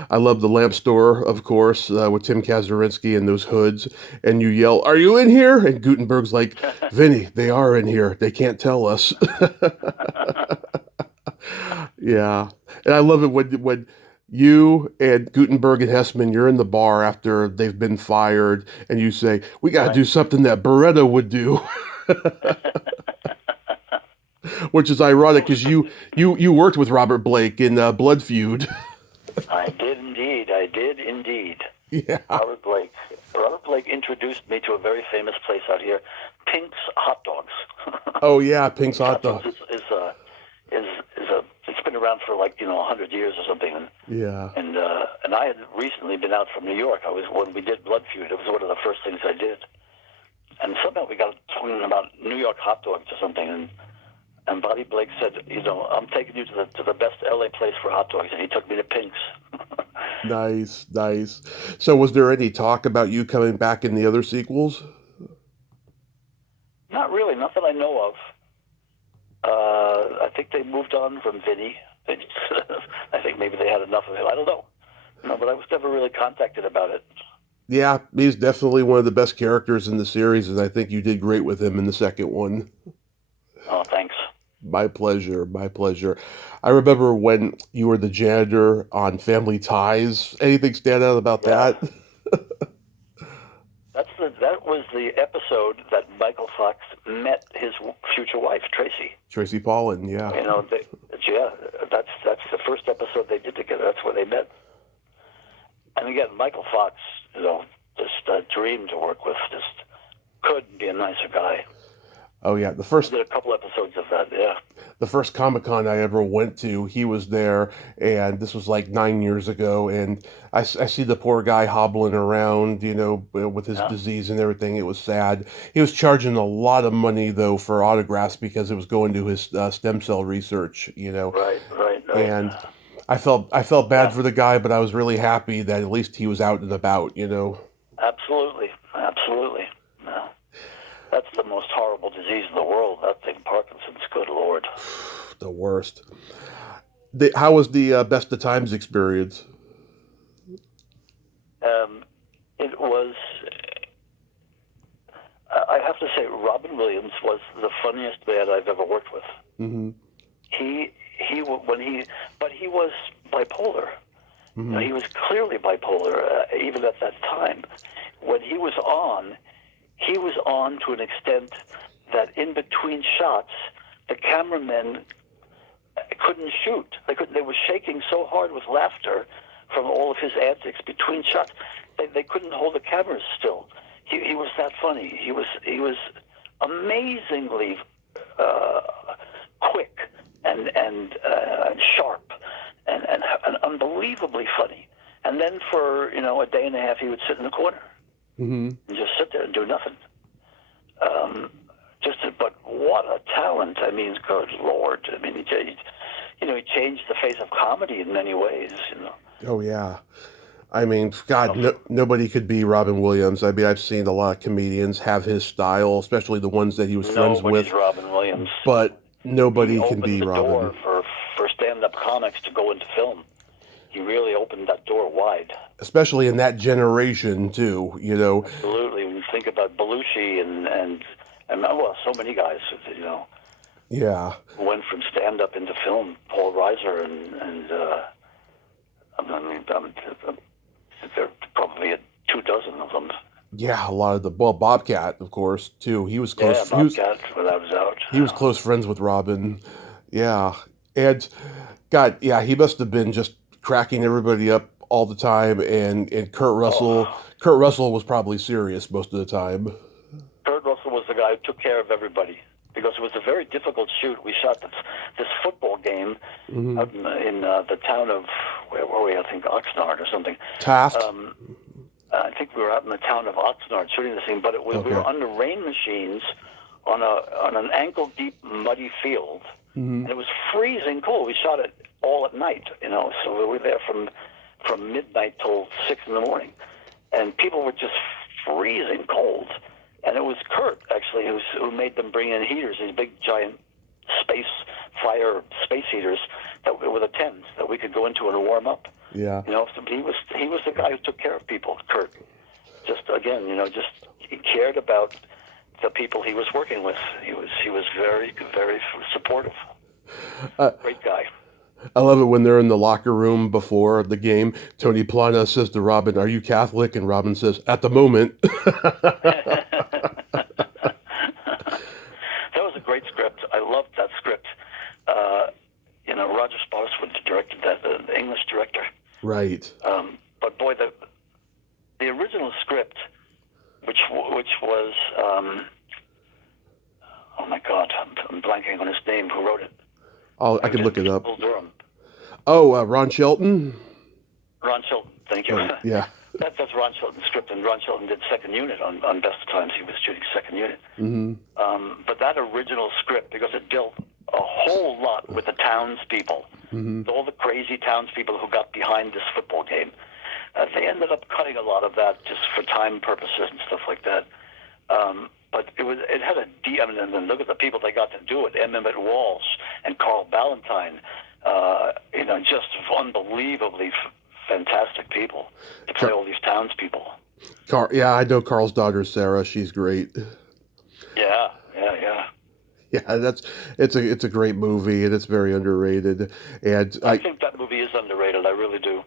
I love the lamp store, of course, with Tim Kazurinsky and those hoods. And you yell, "Are you in here?" And Gutenberg's like, "Vinny, they are in here. They can't tell us." Yeah. And I love it when you and Gutenberg and Hessman, you're in the bar after they've been fired, and you say, "We got to do something that Beretta would do." Which is ironic because you worked with Robert Blake in Blood Feud. I did indeed. Yeah. Robert Blake introduced me to a very famous place out here, Pink's Hot Dogs. Oh yeah, Pink's Hot Dogs. It's been around for 100 years or something. And I had recently been out from New York. When we did Blood Feud, it was one of the first things I did. And somehow we got talking about New York hot dogs or something, and Buddy Blake said, "I'm taking you to the best LA place for hot dogs," and he took me to Pink's. Nice. So was there any talk about you coming back in the other sequels? Not really, not that I know of. I think they moved on from Vinny. I think maybe they had enough of him. I don't know. But I was never really contacted about it. Yeah, he's definitely one of the best characters in the series, and I think you did great with him in the second one. Oh, thanks. My pleasure. I remember when you were the janitor on Family Ties. Anything stand out about that? That was the episode that Michael Fox met his future wife, Tracy. Tracy Pollan, yeah. That's the first episode they did together. That's where they met. And again, Michael Fox, just a dream to work with. Just couldn't be a nicer guy. Oh yeah, I did a couple episodes of that. Yeah. The first Comic-Con I ever went to, he was there, and this was like 9 years ago, and I see the poor guy hobbling around, with his disease and everything. It was sad. He was charging a lot of money, though, for autographs because it was going to his stem cell research, Right. And I felt bad for the guy, but I was really happy that at least he was out and about, Absolutely. No. That's the most horrible disease in the world, that thing, Parkinson's. Good Lord. The worst. How was the Best of Times experience? It was, I have to say, Robin Williams was the funniest man I've ever worked with. Mm-hmm. But he was bipolar, You know, he was clearly bipolar, even at that time. When he was on to an extent that in between shots, the cameramen couldn't shoot. They were shaking so hard with laughter from all of his antics between shots. They couldn't hold the cameras still. He was that funny. He was amazingly quick and sharp and unbelievably funny. And then for a day and a half, he would sit in the corner and just sit there and do nothing. But what a talent! I mean, good Lord! I mean, he changed the face of comedy in many ways. Oh yeah. I mean, God, nobody could be Robin Williams. I mean, I've seen a lot of comedians have his style, especially the ones that he was friends with. Nobody's Robin Williams. But nobody can be He opened the Robin. door for stand-up comics to go into film. He really opened that door wide. Especially in that generation, too, Absolutely. When you think about Belushi and well, so many guys, Yeah. who went from stand-up into film. Paul Reiser and there are probably 24 of them. Yeah, a lot of Bobcat, of course, too. He was close. Yeah, Bobcat, without a doubt. He was close friends with Robin. Yeah. And, God, yeah, he must have been just cracking everybody up all the time. And Kurt Russell was probably serious most of the time. Kurt Russell was the guy who took care of everybody because it was a very difficult shoot. We shot this football game out in the town of, where were we? I think Oxnard or something. Taft? I think we were out in the town of Oxnard shooting the scene, but we were under rain machines on an ankle-deep muddy field, and it was freezing cold. We shot it all at night, so we were there from midnight till 6 in the morning, and people were just freezing cold. And it was Kurt, actually, who made them bring in heaters, these big, giant space heaters with a tent that we could go into and warm up. Yeah. So he was the guy who took care of people, Kurt. Just, again, he cared about the people he was working with. He was very, very supportive. Great guy. I love it when they're in the locker room before the game. Tony Plana says to Robin, "Are you Catholic?" And Robin says, "At the moment." That was a great script. I loved that script. Roger Spotswood directed that, the English director. Right. But boy, the original script, which was, oh my God, I'm blanking on his name. Who wrote it? I could look it up. Durham. Oh, Ron Shelton? Ron Shelton, thank you. Yeah. That's Ron Shelton's script, and Ron Shelton did second unit on Best of Times. He was shooting second unit. But that original script, because it dealt a whole lot with the townspeople, all the crazy townspeople who got behind this football game, they ended up cutting a lot of that just for time purposes and stuff like that. But it had a deep, and look at the people they got to do it: Emmett Walsh and Carl Ballantyne. Just unbelievably fantastic people to play all these townspeople. Yeah, I know Carl's daughter Sarah. She's great. Yeah. Yeah, it's a great movie, and it's very underrated. And I think that movie is underrated. I really do.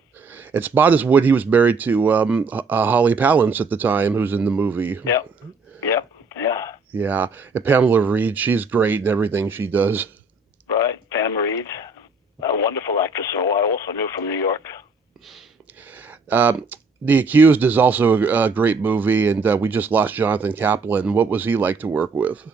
And Spottiswoode, he was married to Holly Palance at the time, who's in the movie. Yep. Yeah, and Pamela Reed, she's great in everything she does. Right, Pam Reed, a wonderful actress who I also knew from New York. The Accused is also a great movie, and we just lost Jonathan Kaplan. What was he like to work with?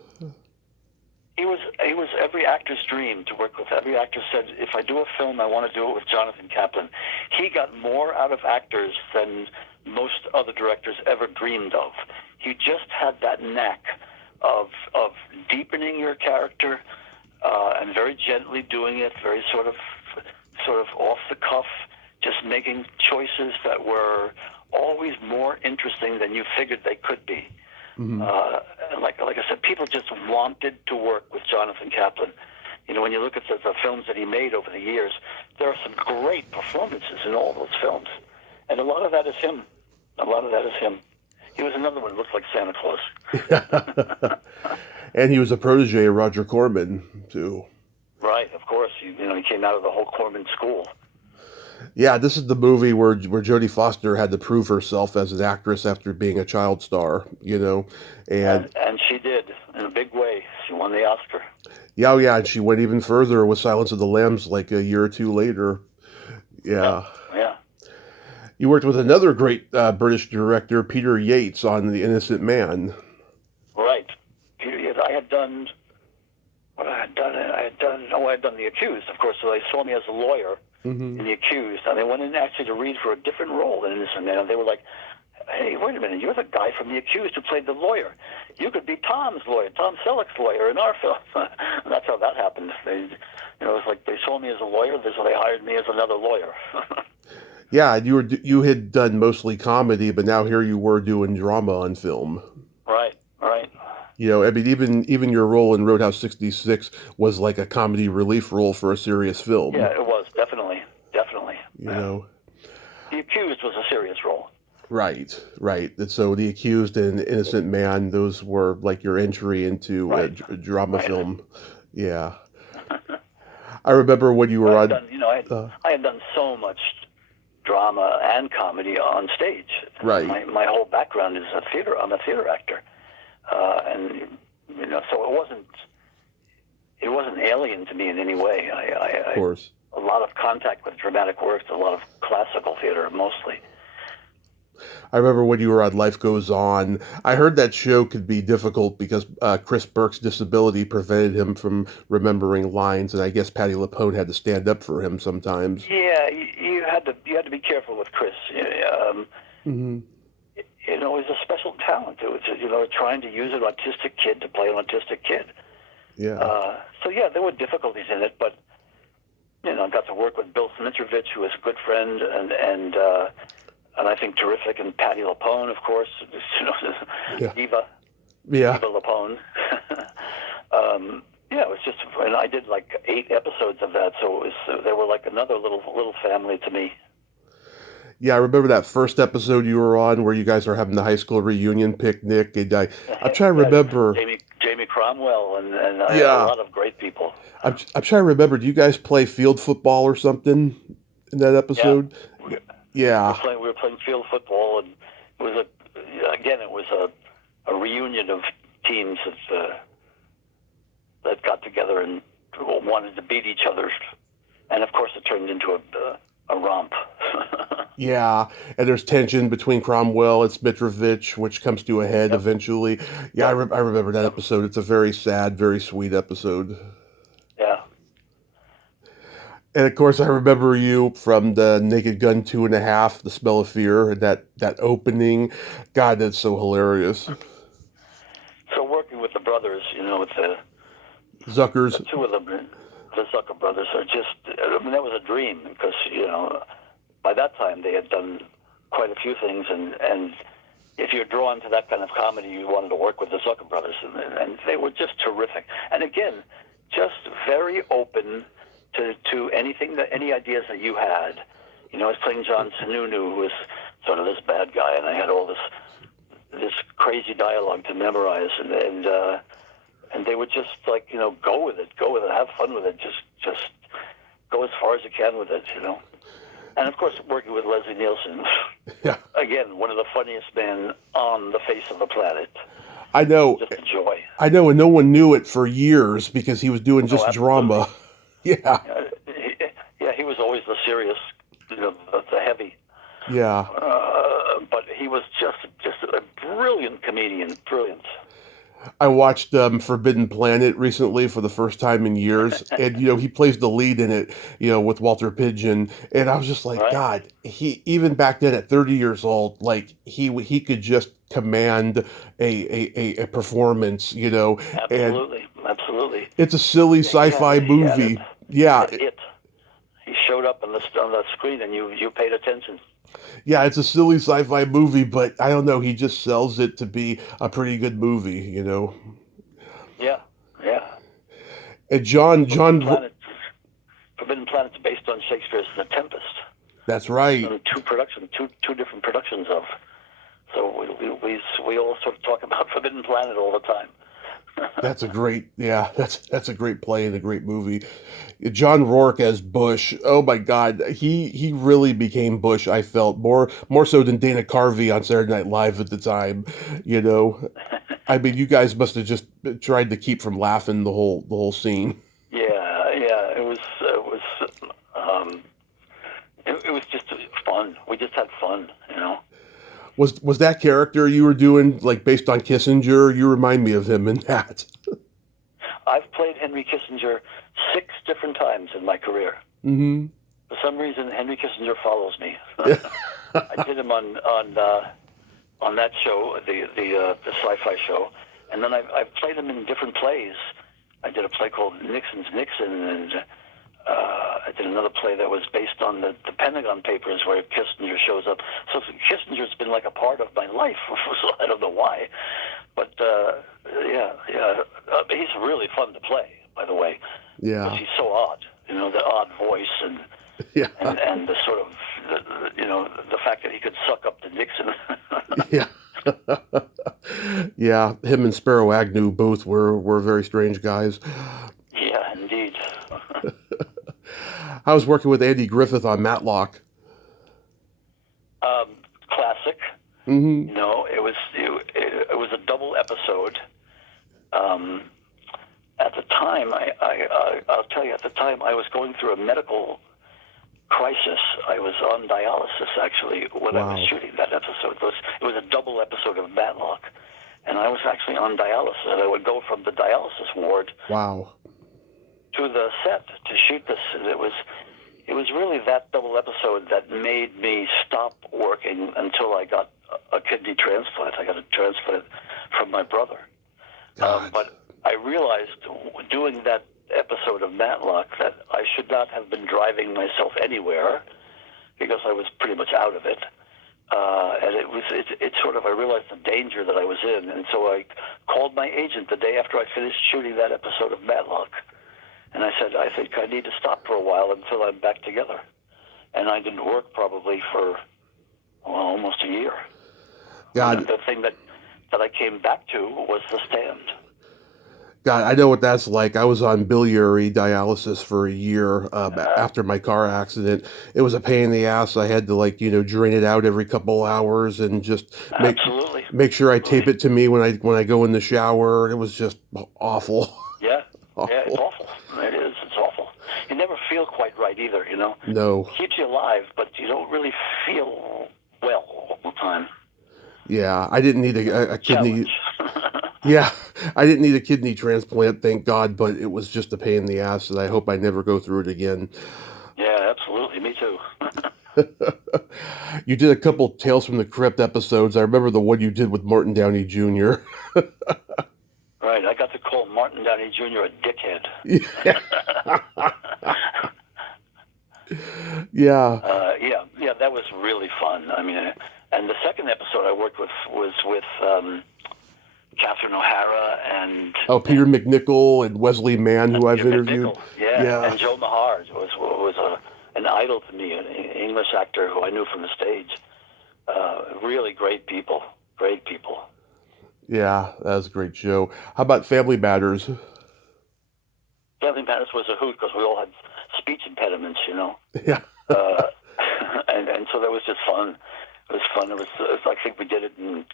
He was every actor's dream to work with. Every actor said, if I do a film, I want to do it with Jonathan Kaplan. He got more out of actors than most other directors ever dreamed of. He just had that knack of deepening your character and very gently doing it, very sort of off the cuff, just making choices that were always more interesting than you figured they could be. Like I said, people just wanted to work with Jonathan Kaplan. When you look at the films that he made over the years, there are some great performances in all those films. And a lot of that is him. He was another one who looked like Santa Claus. And he was a protege of Roger Corman, too. Right, of course. He came out of the whole Corman school. Yeah, this is the movie where Jodie Foster had to prove herself as an actress after being a child star, and And she did in a big way. She won the Oscar. yeah, oh yeah, and she went even further with Silence of the Lambs like a year or two later. Yep. Yeah. Yeah. You worked with another great British director, Peter Yates, on The Innocent Man. Right. I had done what I had done. I had done The Accused, of course. So they saw me as a lawyer Hmm. in The Accused, and they went in actually to read for a different role than Innocent Man. And they were like, "Hey, wait a minute! You're the guy from The Accused who played the lawyer. You could be Tom's lawyer, Tom Selleck's lawyer in our film." And that's how that happened. It was like they saw me as a lawyer, so they hired me as another lawyer. Yeah, you had done mostly comedy, but now here you were doing drama on film. Right. Right. I mean, even your role in Roadhouse 66 was like a comedy relief role for a serious Yeah, film. it was definitely. You Yeah. know, The Accused was a serious role. right, right. And so The Accused and Innocent Man, those were like your entry into Right. a drama Right. film. Yeah, I remember when you Well, were on. Uh, I had done so much drama and comedy on stage. right, My whole background is a theater. I'm a theater actor, and so it wasn't alien to me in any way. of course. A lot of contact with dramatic works, a lot of classical theater mostly. I remember when you were on Life Goes On. I heard that show could be difficult because Chris Burke's disability prevented him from remembering lines, and I guess Patti LuPone had to stand up for him sometimes. Yeah, you had to be careful with Chris. Hmm. He's a special talent. It was trying to use an autistic kid to play an autistic kid. Yeah, So yeah, there were difficulties in it, but I got to work with Bill Smitrovich, who was a good friend, and I think terrific, and Patti LuPone, of course, yeah, Diva yeah. LuPone. Yeah, it was just, and I did like 8 episodes of that, so they were like another little family to me. Yeah, I remember that first episode you were on where you guys are having the high school reunion picnic, and I'm trying to Yeah, remember. Jamie Cromwell and a Yeah, lot of great people. I'm trying to remember. Do you guys play field football or something in that Yeah, episode? we, Yeah, we were playing field football, and it was a reunion of teams that got together and wanted to beat each other, and of course it turned into a romp. yeah. And there's tension between Cromwell and Smitrovich, which comes to a head Yep, eventually. Yeah, yep, I remember that yep, episode. It's a very sad, very sweet episode. yeah. And of course, I remember you from the Naked Gun 2.5, The Smell of Fear, and that opening. God, that's so hilarious. So working with the brothers, with the Zuckers. two of them, the Zucker brothers, are just, that was a dream because, by that time they had done quite a few things, and if you're drawn to that kind of comedy, you wanted to work with the Zucker brothers, and they were just terrific. And again, just very open to any ideas that you had. I was playing John Sununu, who was sort of this bad guy, and I had all this crazy dialogue to memorize, and they would just like, go with it, have fun with it, just go as far as you can with it, And of course, working with Leslie Nielsen, Yeah, again, one of the funniest men on the face of the planet. I know. Just a joy. I know, and no one knew it for years because he was doing Oh, just absolutely. drama. Yeah, He was always the serious, the heavy. yeah. But he was just a brilliant comedian, brilliant. I watched Forbidden Planet recently for the first time in years, and he plays the lead in it, with Walter Pidgeon, and I was just like, Right? God, he even back then at 30 years old, like he could just command a performance, and Absolutely. it's a silly sci-fi He had it. movie. Yeah, He showed up on the screen, and you paid attention. yeah, it's a silly sci-fi movie, but I don't know, he just sells it to be a pretty good movie. Yeah, yeah. And John, Forbidden John, Planet. Forbidden Planet's based on Shakespeare's The Tempest. that's right. And two different productions of. So we all sort of talk about Forbidden Planet all the time. That's a great, yeah, that's a great play and a great movie. John Rourke as Bush. Oh my God, he really became Bush. I felt more so than Dana Carvey on Saturday Night Live at the time. You know, I mean, you guys must have just tried to keep from laughing the whole scene. Yeah. Um, it was just fun. We just had fun, you know. Was that character you were doing like based on Kissinger? You remind me of him in that. I've played Henry Kissinger 6 different times in my career. Hmm. For some reason, Henry Kissinger follows me. I did him on that show, the sci-fi show, and then I've played him in different plays. I did a play called Nixon's Nixon, and I did another play that was based on the Pentagon Papers, where Kissinger shows up. So Kissinger's been like a part of my life. So I don't know why, but he's really fun to play. By the way, because Yeah, he's so odd. You know, the odd voice and yeah, and the sort of the fact that he could suck up to Nixon. yeah. Yeah, him and Sparrow Agnew both were very strange guys. Yeah, indeed. I was working with Andy Griffith on Matlock. Classic. Hmm. You know, it was a double episode. Um, at the time, I'll tell you, at the time I was going through a medical crisis. I was on dialysis actually when I was Wow, shooting that episode. It was a double episode of Matlock, and I was actually on dialysis. And I would go from the dialysis ward wow. to the set to shoot this. And it was really that double episode that made me stop working until I got a kidney transplant. I got a transplant from my brother. God. But I realized doing that episode of Matlock that I should not have been driving myself anywhere because I was pretty much out of it. And it sort of, I realized the danger that I was in. And so I called my agent the day after I finished shooting that episode of Matlock. And I said, I think I need to stop for a while until I'm back together. And I didn't work probably for almost a year. And God, the thing that I came back to was the stand. God, I know what that's like. I was on biliary dialysis for a year after my car accident. It was a pain in the ass. I had to drain it out every couple hours and just Absolutely. make sure I tape it to me when I go in the shower. It was just awful. Yeah, it's Awful. awful. It is. It's awful. You never feel quite right either, you know. No. Keeps you alive, but you don't really feel well all the time. Yeah, I didn't need a kidney. Challenge. Yeah, I didn't need a kidney transplant, thank God, but it was just a pain in the ass, and I hope I never go through it again. Yeah, absolutely. Me too. You did a couple Tales from the Crypt episodes. I remember the one you did with Martin Downey Jr. Right. I got to call Martin Downey Jr. a dickhead. Yeah. Yeah. Yeah, that was really fun. I mean, and the second episode I worked with was with Catherine O'Hara and Oh, Peter McNichol and Wesley Mann, who I've Peter interviewed. McNichol. Yeah, Yeah. and Joe Mahar was an idol to me, an English actor who I knew from the stage. Really great people. Great people. Yeah, that was a great show. How about Family Matters? Family Matters was a hoot because we all had speech impediments, you know. Yeah. Uh, and so that was just fun. It was fun. It was I think we did it, and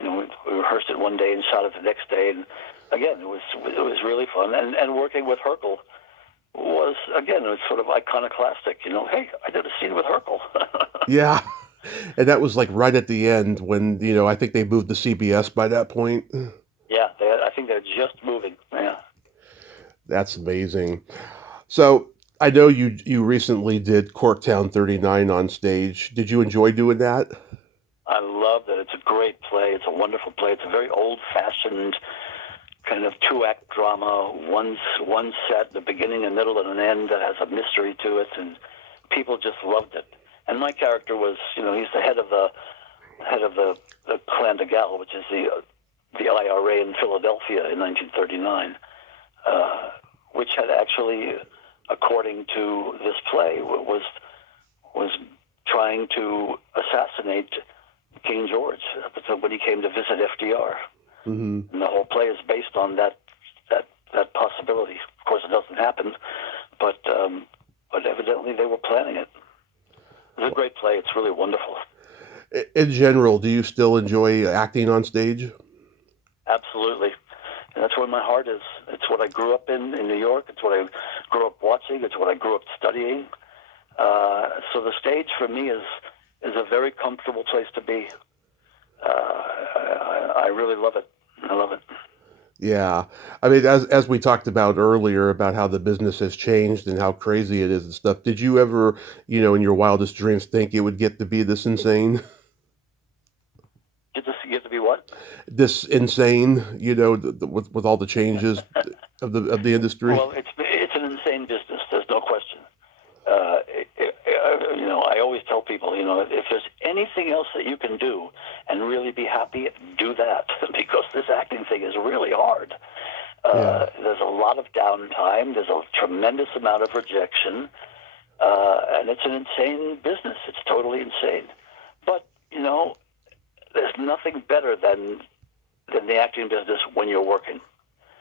we rehearsed it one day and shot it the next day. And again, it was really fun. And working with Herkel was, again, it was sort of iconoclastic. You know, hey, I did a scene with Herkel. Yeah. And that was like right at the end when, I think they moved to CBS by that point. Yeah, I think they're just moving. Yeah. That's amazing. So I know you recently did Corktown 39 on stage. Did you enjoy doing that? I love that. It's a great play. It's a wonderful play. It's a very old-fashioned kind of 2-act drama, one set, the beginning, a middle, and an end that has a mystery to it, and people just loved it. And my character was, he's the head of the Clan de Gaulle, which is the IRA in Philadelphia in 1939, which had actually, according to this play, was trying to assassinate King George when he came to visit FDR. Mm-hmm. and the whole play is based on that possibility. Of course, it doesn't happen, but evidently they were planning it. It's a great play. It's really wonderful. In general, do you still enjoy acting on stage? Absolutely. And that's where my heart is. It's what I grew up in New York. It's what I grew up watching. It's what I grew up studying. So the stage for me is a very comfortable place to be. I really love it. I love it. Yeah. I mean, as we talked about earlier about how the business has changed and how crazy it is and stuff, did you ever, in your wildest dreams think it would get to be this insane? Get to be what? This insane, with all the changes of the industry? Well, it's an insane business. There's no question. I always tell people, if there's anything else that you can do and really be happy, do that, because this acting thing is really hard. There's a lot of downtime. There's a tremendous amount of rejection, and it's an insane business. It's totally insane. But there's nothing better than the acting business when you're working.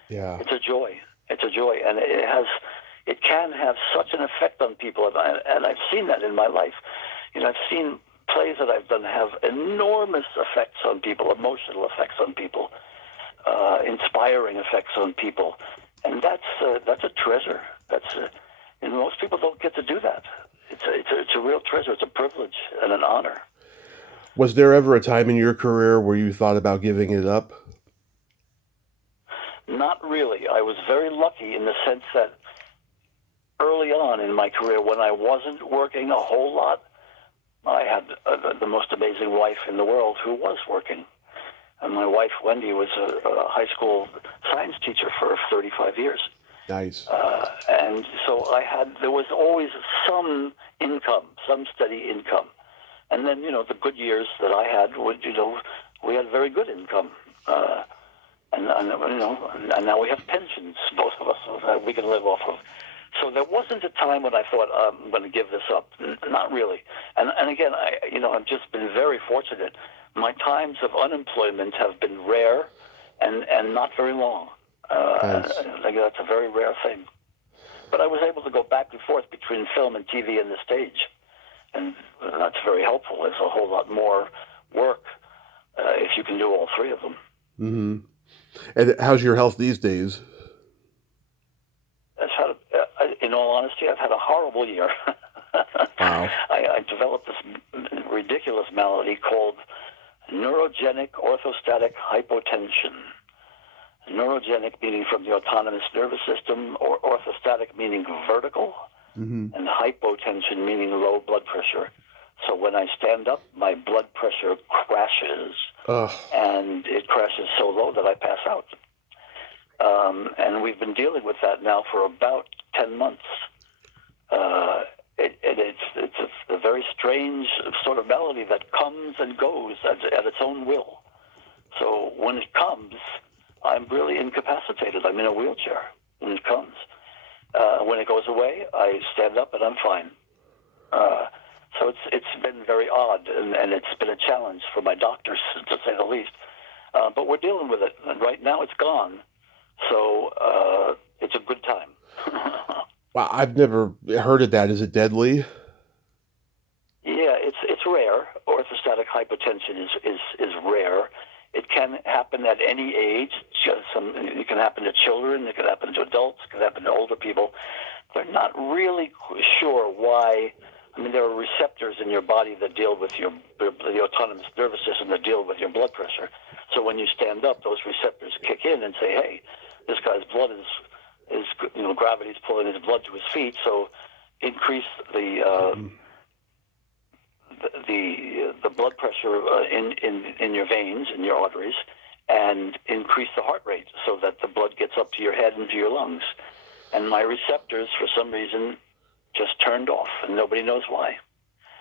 Yeah. It's a joy. It's a joy, and it can have such an effect on people, and I've seen that in my life. I've seen plays that I've done have enormous effects on people, emotional effects on people, inspiring effects on people, and that's a treasure. Most people don't get to do that. It's a real treasure. It's a privilege and an honor. Was there ever a time in your career where you thought about giving it up? Not really. I was very lucky in the sense that early on in my career, when I wasn't working a whole lot, I had the most amazing wife in the world who was working. And my wife, Wendy, was a high school science teacher for 35 years. Nice. And so there was always some income, some steady income. And then, the good years that I had, we had very good income. And now we have pensions, both of us, that we can live off of. So there wasn't a time when I thought, I'm going to give this up. Not really. And again, I've just been very fortunate. My times of unemployment have been rare and not very long. Nice. That's a very rare thing. But I was able to go back and forth between film and TV and the stage. And that's very helpful. There's a whole lot more work if you can do all three of them. Mm-hmm. And how's your health these days? In all honesty, I've had a horrible year. Wow. I developed this ridiculous malady called neurogenic orthostatic hypotension. Neurogenic meaning from the autonomous nervous system, or orthostatic meaning vertical, Mm-hmm. and hypotension meaning low blood pressure. So when I stand up, my blood pressure crashes, and it crashes so low that I pass out. And we've been dealing with that now for about 10 months. It's a very strange sort of malady that comes and goes at its own will. So when it comes, I'm really incapacitated. I'm in a wheelchair when it comes. When it goes away, I stand up and I'm fine. So it's been very odd, and it's been a challenge for my doctors, to say the least. But we're dealing with it, and right now it's gone. So it's a good time. Wow, I've never heard of that. Is it deadly? Yeah, it's rare. Orthostatic hypotension is rare. It can happen at any age. It can happen to children. It can happen to adults. It can happen to older people. They're not really sure why. I mean, there are receptors in your body that deal with the autonomous nervous system that deal with your blood pressure. So when you stand up, those receptors kick in and say, "Hey, this guy's blood is gravity's pulling his blood to his feet. So increase the blood pressure in your veins, in your arteries, and increase the heart rate so that the blood gets up to your head and to your lungs." And my receptors, for some reason, just turned off, and nobody knows why.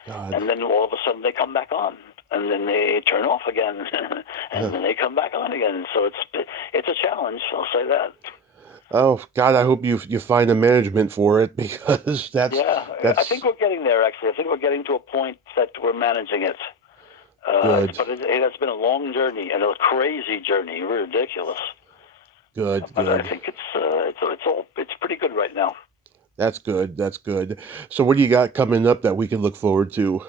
God. And then all of a sudden they come back on, and then they turn off again, and then they come back on again. So it's a challenge, I'll say that. Oh God, I hope you find a management for it, because that's I think we're getting there. Actually, I think we're getting to a point that we're managing it. Good. But it has been a long journey and a crazy journey, ridiculous. Good. But I Good. think it's pretty good right now. That's good. That's good. So what do you got coming up that we can look forward to?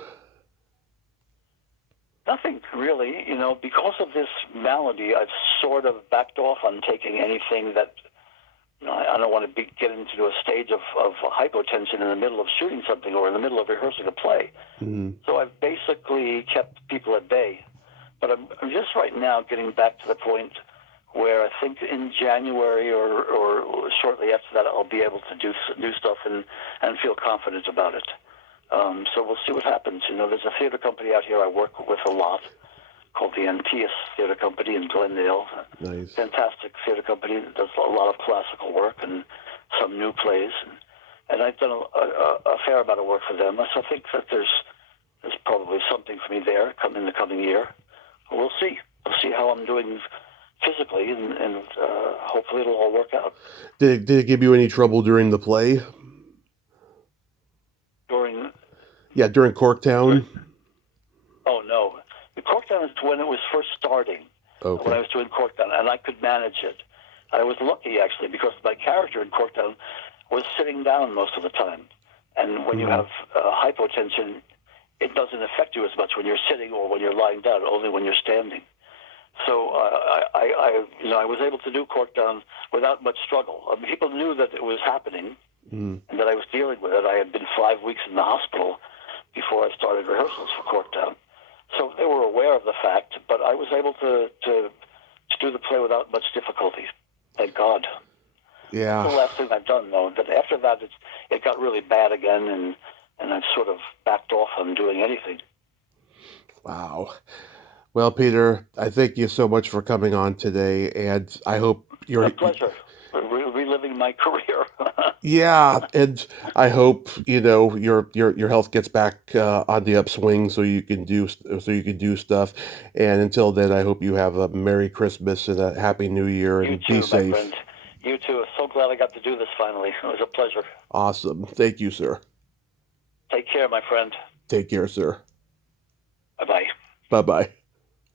Nothing really, because of this malady. I've sort of backed off on taking anything that. I don't want to get into a stage of hypotension in the middle of shooting something or in the middle of rehearsing a play. Mm-hmm. So I've basically kept people at bay. But I'm just right now getting back to the point where I think in January or shortly after that I'll be able to do stuff and feel confident about it. So we'll see what happens. There's a theater company out here I work with a lot called the Antaeus Theater Company in Glendale. Nice. Fantastic theater company that does a lot of classical work and some new plays. And I've done a fair amount of work for them. So I think that there's probably something for me there in the coming year. We'll see. We'll see how I'm doing physically, and hopefully it'll all work out. Did it give you any trouble during the play? During Corktown? Oh, no. The Corktown is when it was first starting, Okay. when I was doing Corktown, and I could manage it. I was lucky, actually, because my character in Corktown was sitting down most of the time. And when you have hypotension, it doesn't affect you as much when you're sitting or when you're lying down, only when you're standing. So I was able to do Corktown without much struggle. People knew that it was happening and that I was dealing with it. I had been 5 weeks in the hospital before I started rehearsals for Corktown. So they were aware of the fact, but I was able to do the play without much difficulty. Thank God. Yeah. That's the last thing I've done, though. That after that, it got really bad again, and I've sort of backed off on doing anything. Wow. Well, Peter, I thank you so much for coming on today, and I hope you're... A pleasure. Reliving my career. Yeah, and I hope your health gets back on the upswing so you can do stuff. And until then, I hope you have a Merry Christmas and a Happy New Year, and You too, be safe. my friend. You too. So glad I got to do this finally. It was a pleasure. Awesome. Thank you, sir. Take care, my friend. Take care, sir. Bye-bye. Bye-bye.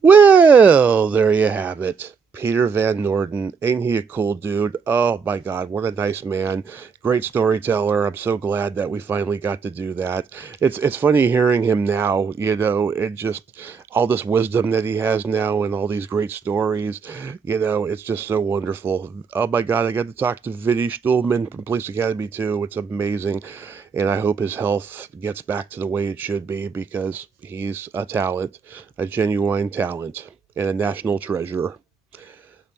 Well, there you have it. Peter Van Norden. Ain't he a cool dude? Oh my God, what a nice man. Great storyteller. I'm so glad that we finally got to do that. It's funny hearing him now, and just all this wisdom that he has now and all these great stories. It's just so wonderful. Oh my God, I got to talk to Vinny Stuhlman from Police Academy too. It's amazing. And I hope his health gets back to the way it should be, because he's a talent, a genuine talent, and a national treasure.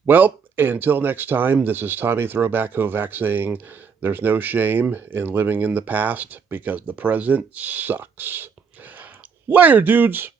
Well, until next time, this is Tommy Throwback Kovac saying there's no shame in living in the past, because the present sucks. Later, dudes!